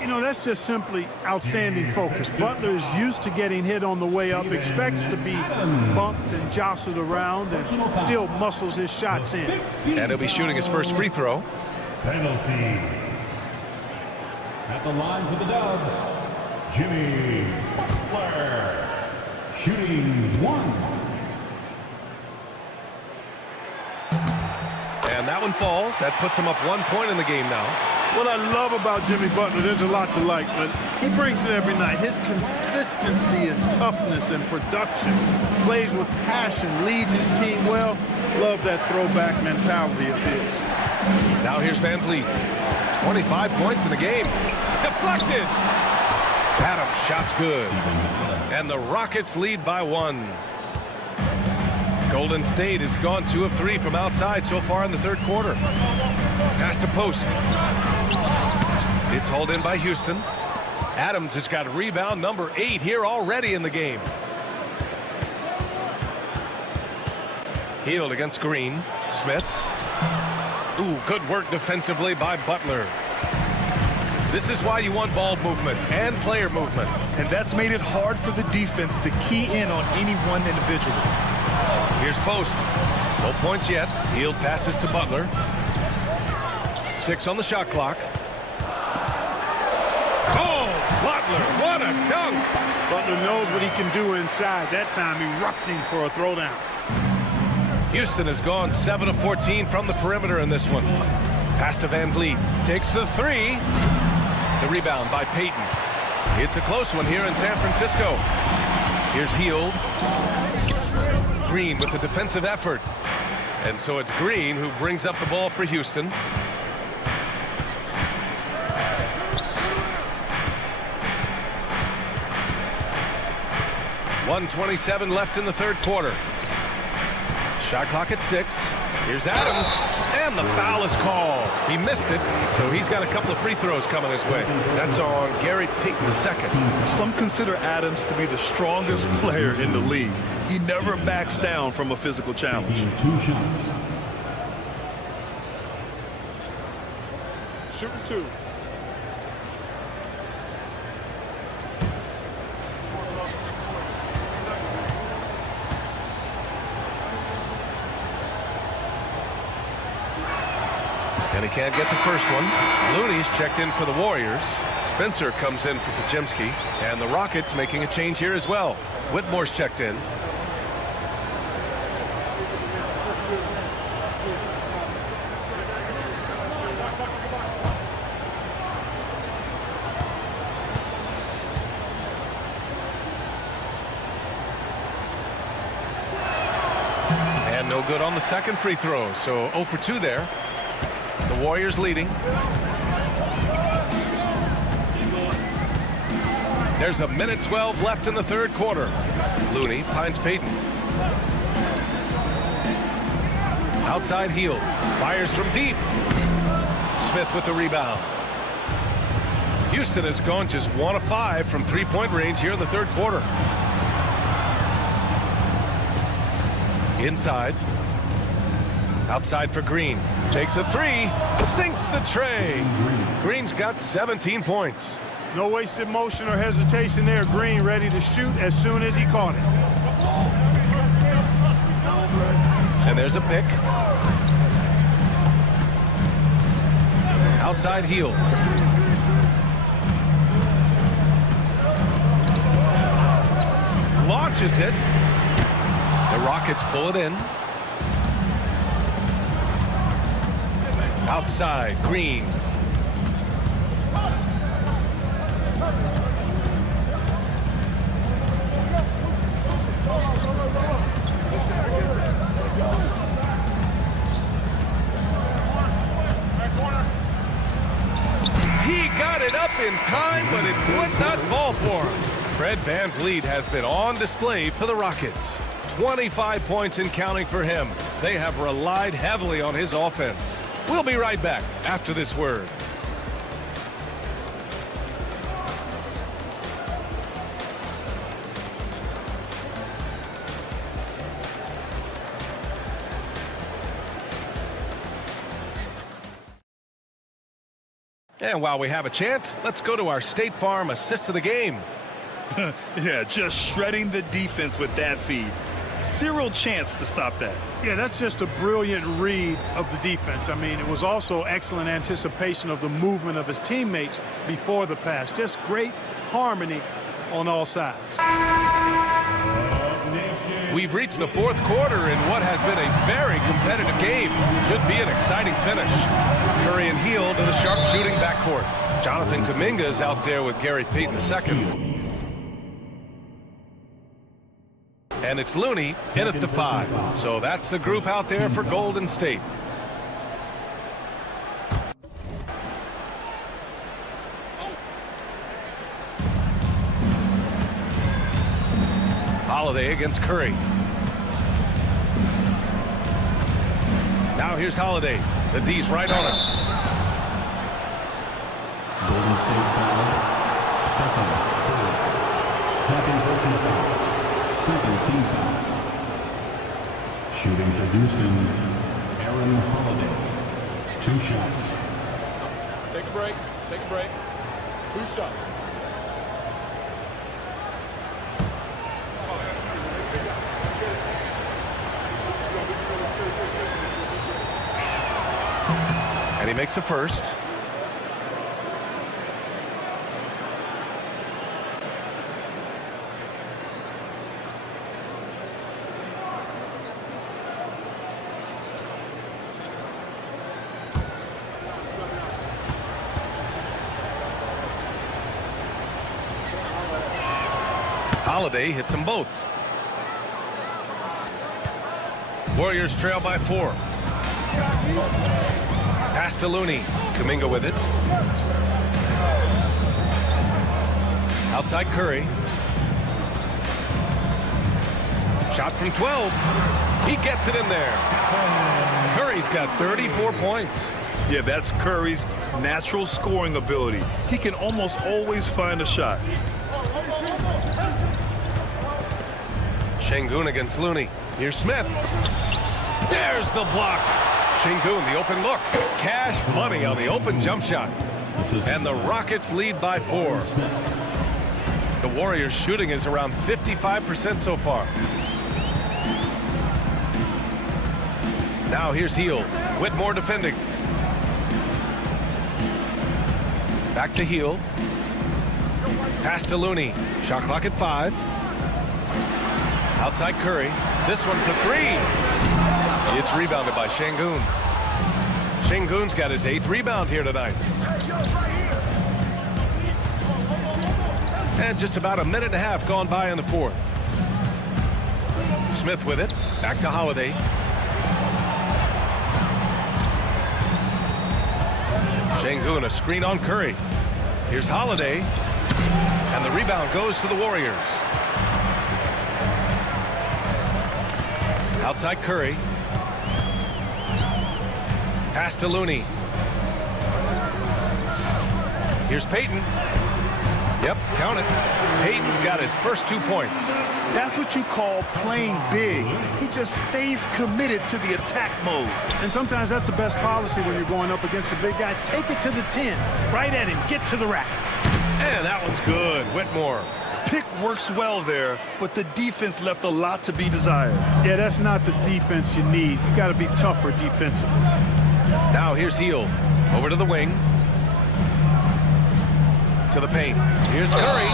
You know, that's just simply outstanding focus. Butler is used to getting hit on the way up, expects to be bumped and jostled around, and still muscles his shots in. And he'll be shooting his first free throw. Penalty. At the line for the Dubs, Jimmy Butler. Shooting 1. And that one falls. That puts him up 1 point in the game now. What I love about Jimmy Butler, there's a lot to like, but he brings it every night. His consistency and toughness and production, plays with passion, leads his team well. Love that throwback mentality of his. Now here's Van Vliet. 25 points in the game. Deflected. Adams, shot's good. And the Rockets lead by 1. Golden State has gone 2 of 3 from outside so far in the third quarter. Pass to post. It's hauled in by Houston. Adams has got rebound number 8 here already in the game. Hield against Green. Smith. Ooh, good work defensively by Butler. This is why you want ball movement and player movement. And that's made it hard for the defense to key in on any one individual. Here's post. No points yet. Hield passes to Butler. 6 on the shot clock. Oh, Butler, what a dunk! Butler knows what he can do inside. That time erupting for a throwdown. Houston has gone 7 of 14 from the perimeter in this one. Pass to Van Vliet. Takes the 3. The rebound by Payton. It's a close one here in San Francisco. Here's Hield. Green with the defensive effort. And so it's Green who brings up the ball for Houston. .127 left in the third quarter. Shot clock at 6. Here's Adams, and the foul is called. He missed it, so he's got a couple of free throws coming his way. That's on Gary Payton II. Some consider Adams to be the strongest player in the league. He never backs down from a physical challenge. 2 shots. Shooting 2. And he can't get the first one. Looney's checked in for the Warriors. Spencer comes in for Podziemski. And the Rockets making a change here as well. Whitmore's checked in. And no good on the second free throw. So 0 for 2 there. The Warriors leading. There's a minute 12 left in the third quarter. Looney finds Payton. Outside Hield. Fires from deep. Smith with the rebound. Houston has gone just 1 of 5 from three-point range here in the third quarter. Inside. Outside for Green. Takes a 3. Sinks the tray. Green's got 17 points. No wasted motion or hesitation there. Green ready to shoot as soon as he caught it. And there's a pick. Outside Hield. Launches it. The Rockets pull it in. Outside, Green. He got it up in time, but it would not fall for him. Fred Van Vliet has been on display for the Rockets. 25 points and counting for him. They have relied heavily on his offense. We'll be right back after this word. And while we have a chance, let's go to our State Farm assist of the game. Yeah, just shredding the defense with that feed. Zero chance to stop that. Yeah, that's just a brilliant read of the defense. I mean, it was also excellent anticipation of the movement of his teammates before the pass. Just great harmony on all sides. We've reached the fourth quarter in what has been a very competitive game. Should be an exciting finish. Curry and Hield in the sharpshooting backcourt. Jonathan Kuminga is out there with Gary Payton II. And it's Looney in at the 5. So that's the group out there for Golden State. Holiday against Curry. Now here's Holiday. The D's right on him. Golden State foul. Stephen Curry. Second personal foul. Second team foul. Shooting for Houston, Aaron Holiday. 2 shots. Take a break. Take a break. 2 shots. And he makes a first. Holiday hits them both. Warriors trail by 4. Pass to Looney. Kuminga with it. Outside Curry. Shot from 12. He gets it in there. Curry's got 34 points. Yeah, that's Curry's natural scoring ability. He can almost always find a shot. Şengün against Looney. Here's Smith. There's the block. Şengün, the open look. Cash money on the open jump shot. And the Rockets lead by 4. The Warriors shooting is around 55% so far. Now here's Heel. Whitmore defending. Back to Heel. Pass to Looney. Shot clock at 5. Outside Curry. This one for 3. It's rebounded by Şengün. Şengün's got his 8th rebound here tonight. And just about a minute and a half gone by in the 4th. Smith with it. Back to Holiday. Şengün, a screen on Curry. Here's Holiday. And the rebound goes to the Warriors. Outside Curry. Pass to Looney. Here's Payton. Yep, count it. Payton's got his first 2 points. That's what you call playing big. He just stays committed to the attack mode. And sometimes that's the best policy when you're going up against a big guy. Take it to the 10. Right at him. Get to the rack. And that one's good. Whitmore. Pick works well there, but the defense left a lot to be desired. Yeah, that's not the defense you need. You got to be tougher defensively. Now here's Heel. Over to the wing. To the paint. Here's Curry.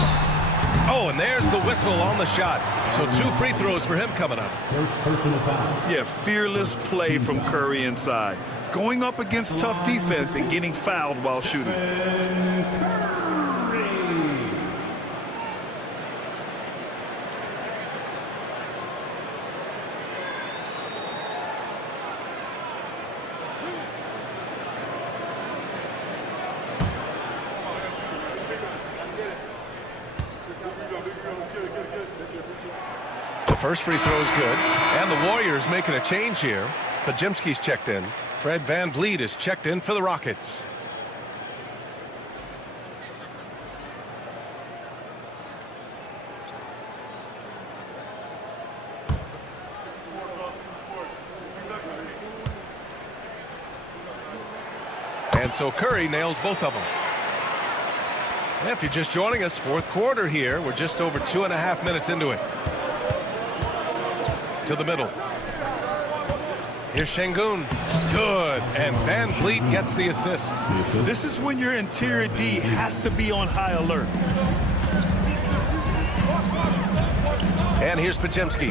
Oh, and there's the whistle on the shot. So 2 free throws for him coming up. First personal foul. Yeah, fearless play from Curry inside. Going up against tough defense and getting fouled while shooting. The first free throw is good. And the Warriors making a change here. Podziemski's checked in. Fred VanVleet is checked in for the Rockets. And so Curry nails both of them. And if you're just joining us, 4th quarter here. We're just over 2.5 minutes into it. To the middle. Here's Şengün. Good. And VanVleet gets the assist. This is when your interior D has to be on high alert. And here's Podziemski.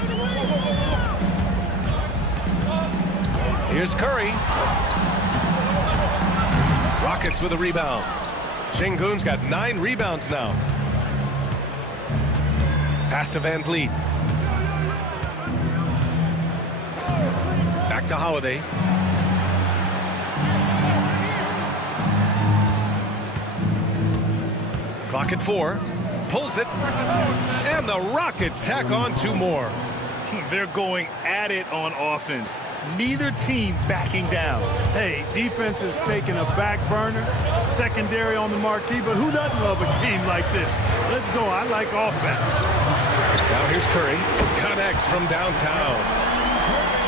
Here's Curry. Rockets with a rebound. Şengün's got 9 rebounds now. Pass to VanVleet. Back to Holiday. Clock at 4. pulls it. And the Rockets tack on 2 more. They're going at it on offense. Neither team backing down. Hey, defense is taking a back burner, secondary on the marquee, but who doesn't love a game like this? Let's go. I like offense. Now here's Curry. Connects from downtown.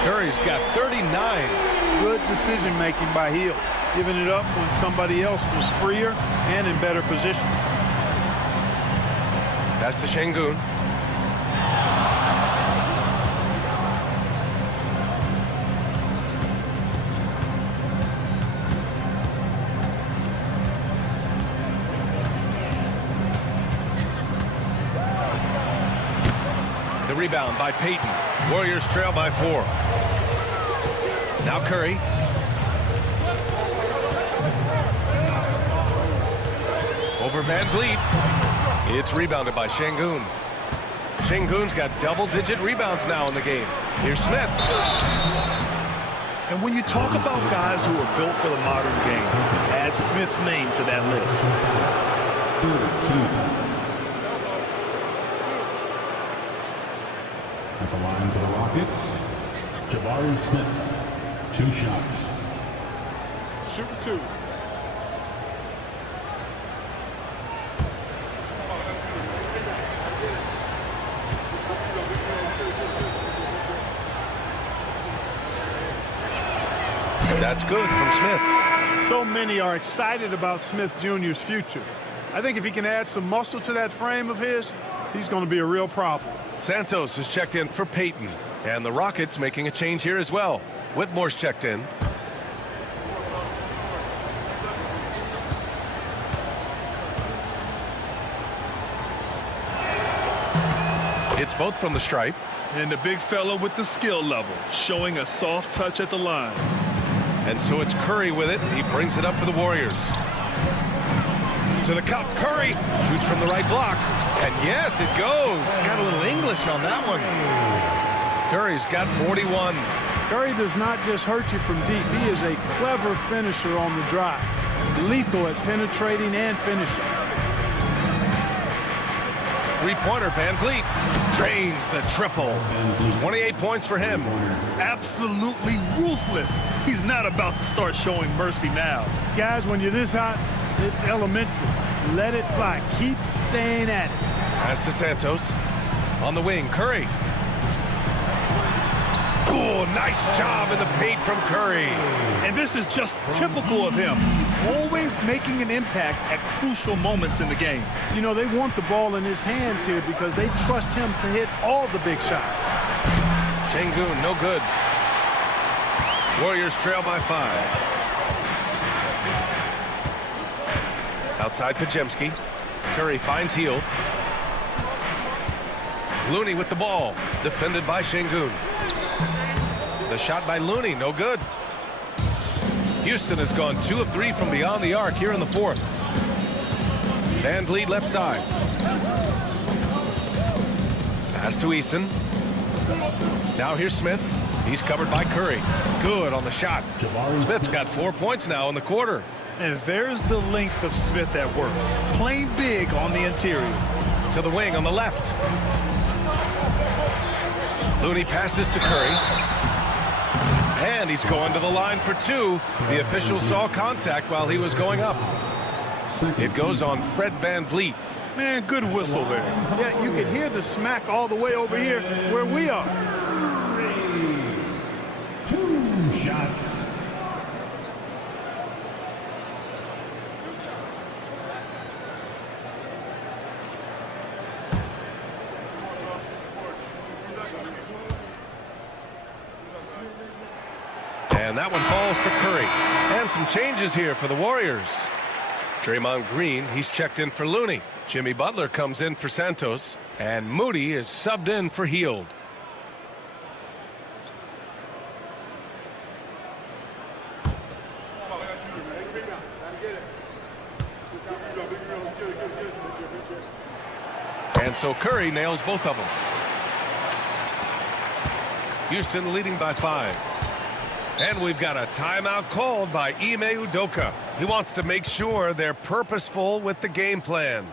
Curry's got 39. Good decision-making by Hield, giving it up when somebody else was freer and in better position. Pass to Şengün. The rebound by Payton. Warriors trail by 4. Now Curry. Over Van Vliet. It's rebounded by Şengün. Şengün's got double-digit rebounds now in the game. Here's Smith. And when you talk about guys who are built for the modern game, add Smith's name to that list. At the line for the Rockets, Jabari Smith. 2 shots. Shooting 2. That's good from Smith. So many are excited about Smith Jr.'s future. I think if he can add some muscle to that frame of his, he's going to be a real problem. Santos is checked in for Payton. And the Rockets making a change here as well. Whitmore's checked in. It's both from the stripe. And the big fella with the skill level, showing a soft touch at the line. And so it's Curry with it. He brings it up for the Warriors. To the cup, Curry shoots from the right block. And yes, it goes. Got a little English on that one. Curry's got 41. Curry does not just hurt you from deep. He is a clever finisher on the drive. Lethal at penetrating and finishing. Three-pointer, Van Vliet drains the triple. 28 points for him. Absolutely ruthless. He's not about to start showing mercy now. Guys, when you're this hot, it's elementary. Let it fly. Keep staying at it. Pass to Santos. On the wing, Curry. Oh, nice job in the paint from Curry. And this is just typical of him. Always making an impact at crucial moments in the game. You know, they want the ball in his hands here because they trust him to hit all the big shots. Şengün, no good. Warriors trail by 5. Outside Pajemski. Curry finds Hield. Looney with the ball. Defended by Şengün. The shot by Looney, no good. Houston has gone 2 of 3 from beyond the arc here in the 4th. Van Vliet left side. Pass to Eason. Now here's Smith. He's covered by Curry. Good on the shot. Smith's got 4 points now in the quarter. And there's the length of Smith at work. Playing big on the interior. To the wing on the left. Looney passes to Curry. And he's going to the line for 2. The official saw contact while he was going up. It goes on Fred Van Vliet. Man, good whistle there. Yeah, you can hear the smack all the way over here where we are. 2 shots. And that one falls for Curry. And some changes here for the Warriors. Draymond Green, he's checked in for Looney. Jimmy Butler comes in for Santos. And Moody is subbed in for Hield. And so Curry nails both of them. Houston leading by 5. And we've got a timeout called by Ime Udoka. He wants to make sure they're purposeful with the game plan.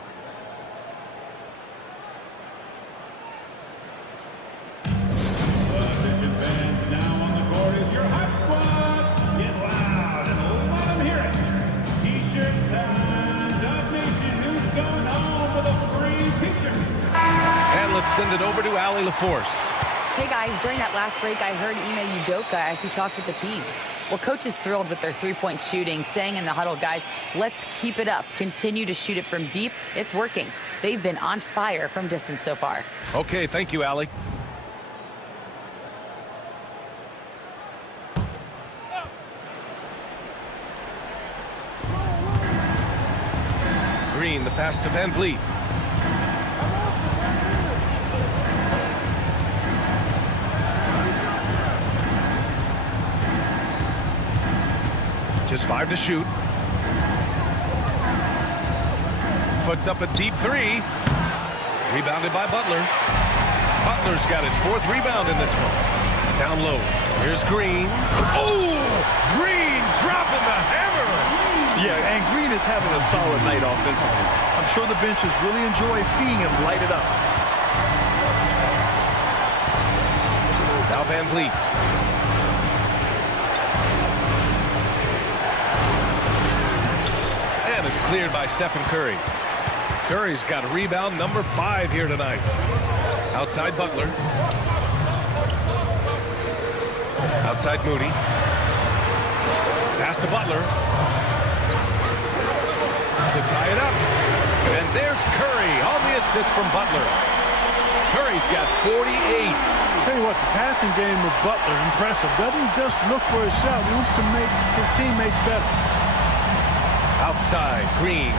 Let's send it over to Allie LaForce. Hey guys, during that last break, I heard Ime Udoka as he talked with the team. Well, coach is thrilled with their three-point shooting, saying in the huddle, guys, let's keep it up. Continue to shoot it from deep. It's working. They've been on fire from distance so far. Okay, thank you, Allie. Green, the pass to Van Vliet. Just 5 to shoot. Puts up a deep 3. Rebounded by Butler. Butler's got his 4th rebound in this one. Down low. Here's Green. Oh! Green dropping the hammer! Yeah, and Green is having a solid night offensively. I'm sure the benches really enjoy seeing him light it up. Now Van Vliet. And it's cleared by Stephen Curry. Curry's got rebound number 5 here tonight. Outside Butler. Outside Moody. Pass to Butler. To tie it up. And there's Curry on the assist from Butler. Curry's got 48. Tell you what, the passing game of Butler, impressive. Doesn't just look for his shot. He wants to make his teammates better. Outside, Green.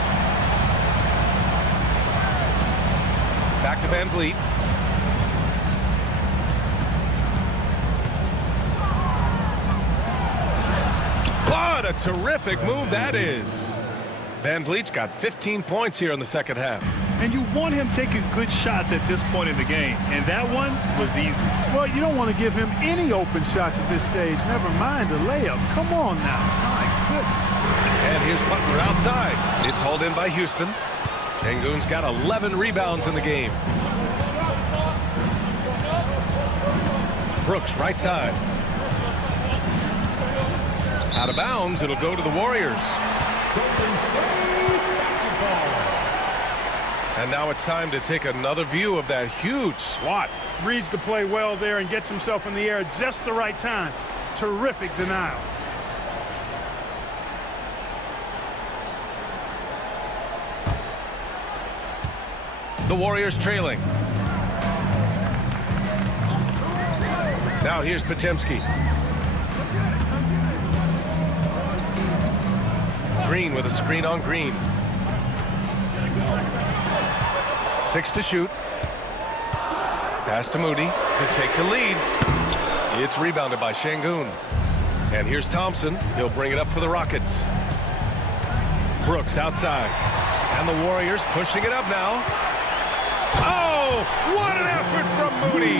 Back to Van Vliet. What a terrific move that is. Van Vliet's got 15 points here in the second half. And you want him taking good shots at this point in the game. And that one was easy. Well, you don't want to give him any open shots at this stage. Never mind a layup. Come on now. My goodness. And here's Butler outside. It's hauled in by Houston. Şengün's got 11 rebounds in the game. Brooks, right side. Out of bounds, it'll go to the Warriors. And now it's time to take another view of that huge swat. Reads the play well there and gets himself in the air at just the right time. Terrific denial. The Warriors trailing. Now here's Podziemski. Green with a screen on Green. 6 to shoot. Pass to Moody to take the lead. It's rebounded by Şengün. And here's Thompson. He'll bring it up for the Rockets. Brooks outside. And the Warriors pushing it up now. Oh, what an effort from Moody.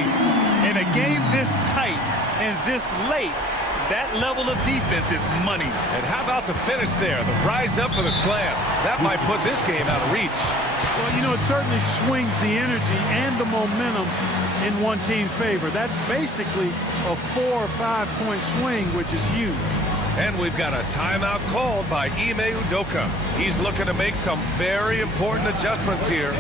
In a game this tight and this late, that level of defense is money. And how about the finish there? The rise up for the slam. That might put this game out of reach. Well, you know, it certainly swings the energy and the momentum in one team's favor. That's basically a 4 or 5 point swing, which is huge. And we've got a timeout called by Ime Udoka. He's looking to make some very important adjustments here.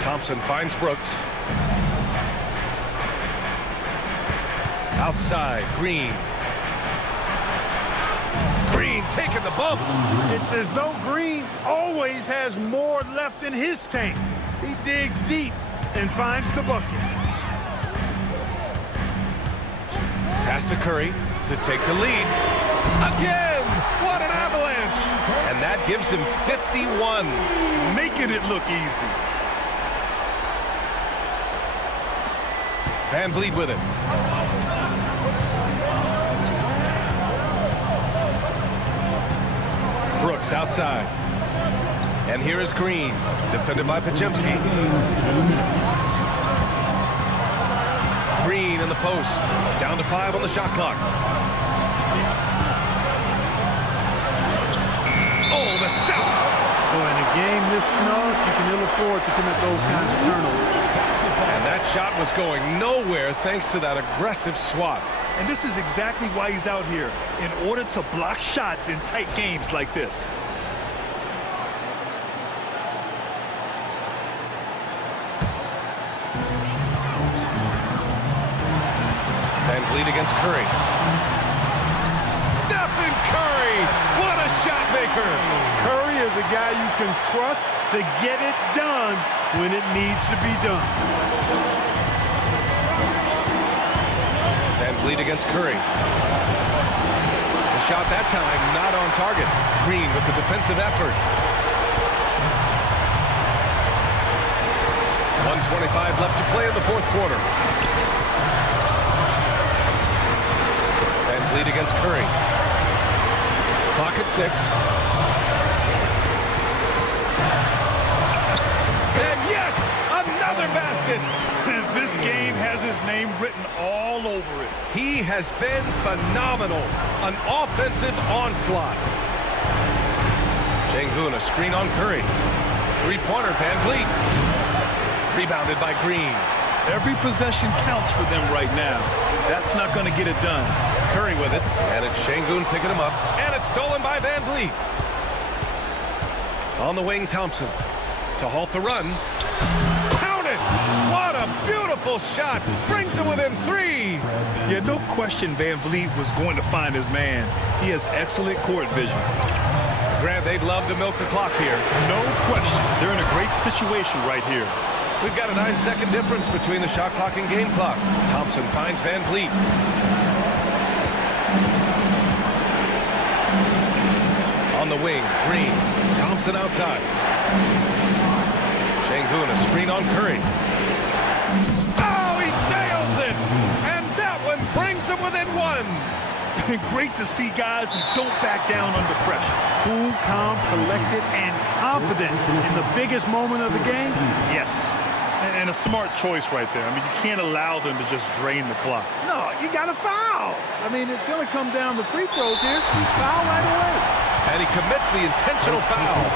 Thompson finds Brooks. Outside, Green. Green taking the bump. It's as though Green always has more left in his tank. He digs deep and finds the bucket. Pass to Curry to take the lead. Again! What an avalanche! And that gives him 51. Making it look easy. Van Vliet with it. Brooks outside. And here is Green, defended by Podziemski. Green in the post. Down to 5 on the shot clock. Oh, the stuff! Boy, in a game this snug, you can ill afford to commit those kinds of turnovers. And that shot was going nowhere thanks to that aggressive swat. And this is exactly why he's out here, in order to block shots in tight games like this. Van Vliet against Curry. Stephen Curry! What a shot maker! Curry is a guy you can trust to get it done when it needs to be done. Van Vliet against Curry. The shot that time not on target. Green with the defensive effort. 1:25 left to play in the fourth quarter. Van Vliet against Curry. Clock at 6. And yes, another basket. This game has his name written all over it. He has been phenomenal. An offensive onslaught. Şengün, a screen on Curry. Three-pointer, Van Vliet. Rebounded by Green. Every possession counts for them right now. That's not going to get it done. Curry with it, and it's Şengün picking him up, and it's stolen by Van Vliet. On the wing, Thompson to halt the run. Count it! What a beautiful shot! Brings him within 3. Yeah, no question Van Vliet was going to find his man. He has excellent court vision. Grant, they'd love to milk the clock here. No question. They're in a great situation right here. We've got a 9-second difference between the shot clock and game clock. Thompson finds Van Vliet. On the wing, Green. Thompson outside. Şengün, a screen on Curry. Oh, he nails it! And that one brings him within 1. Great to see guys who don't back down under pressure. Cool, calm, collected, and confident in the biggest moment of the game. Yes. And a smart choice right there. I mean, you can't allow them to just drain the clock. No, you got to foul. I mean, it's going to come down to free throws here. Foul right away. And he commits the intentional foul.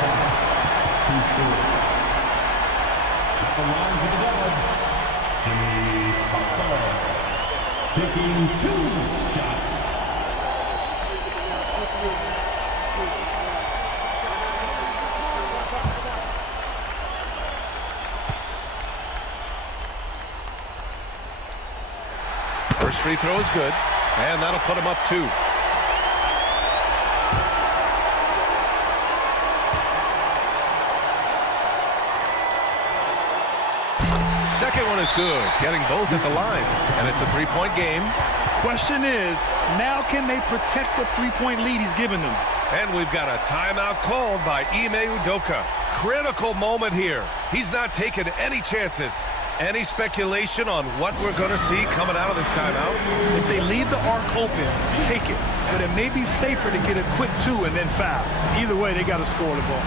Taking 2 shots. First free throw is good, and that'll put him up 2. Second one is good, getting both at the line, and it's a 3-point game. Question is, now can they protect the 3-point lead he's given them? And we've got a timeout called by Ime Udoka. Critical moment here. He's not taking any chances. Any speculation on what we're going to see coming out of this timeout? If they leave the arc open, take it. But it may be safer to get a quick 2 and then foul. Either way, they got to score the ball.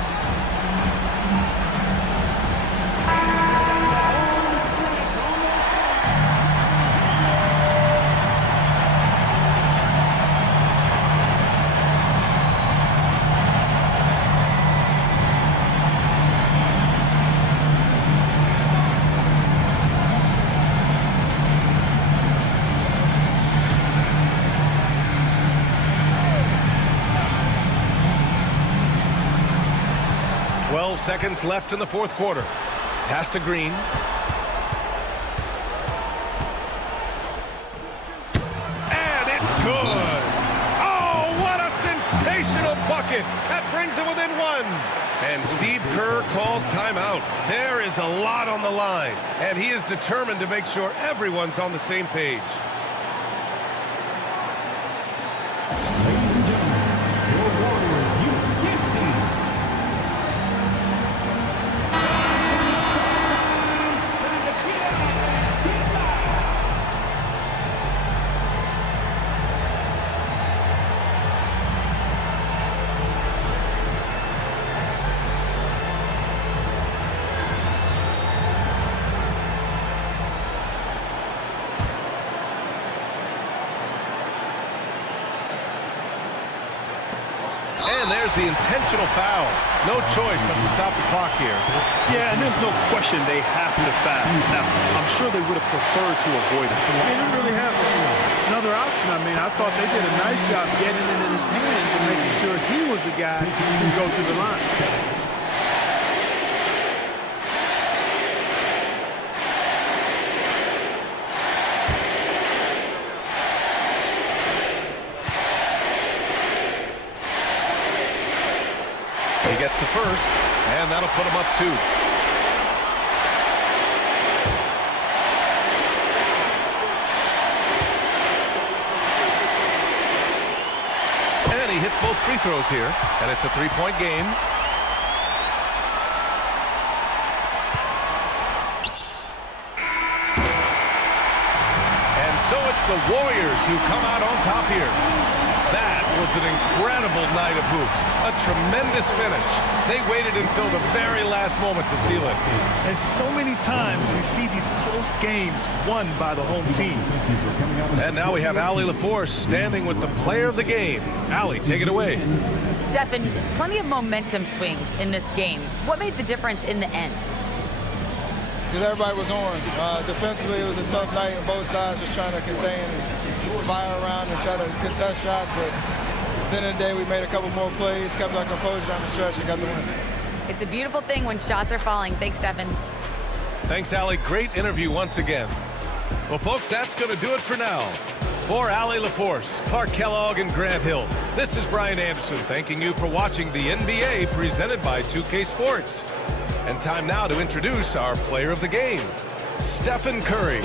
Seconds left in the fourth quarter. Pass to Green. And it's good. Oh, what a sensational bucket. That brings him within 1. And Steve Kerr calls timeout. There is a lot on the line, and he is determined to make sure everyone's on the same page. And there's the intentional foul. No choice but to stop the clock here. Yeah, and there's no question they have to foul. Now, I'm sure they would have preferred to avoid it. They didn't really have another option. I mean, I thought they did a nice job getting it in his hands and making sure he was the guy who could go to the line. He gets the first, and that'll put him up 2. And he hits both free throws here, and it's a 3-point game. And so it's the Warriors who come out on top here. That was an incredible night of hoops. A tremendous finish. They waited until the very last moment to seal it. And so many times we see these close games won by the home team. And now we have Allie LaForce standing with the player of the game. Allie, take it away. Stephen, plenty of momentum swings in this game. What made the difference in the end? Because everybody was on. Defensively, it was a tough night on both sides, just trying to contain and fire around and try to contest shots. But at the end of the day, we made a couple more plays, kept our composure down the stretch, and got the win. It's a beautiful thing when shots are falling. Thanks, Stephen. Thanks, Allie. Great interview once again. Well, folks, that's going to do it for now. For Allie LaForce, Clark Kellogg, and Grant Hill, this is Brian Anderson thanking you for watching the NBA presented by 2K Sports. And time now to introduce our player of the game, Stephen Curry.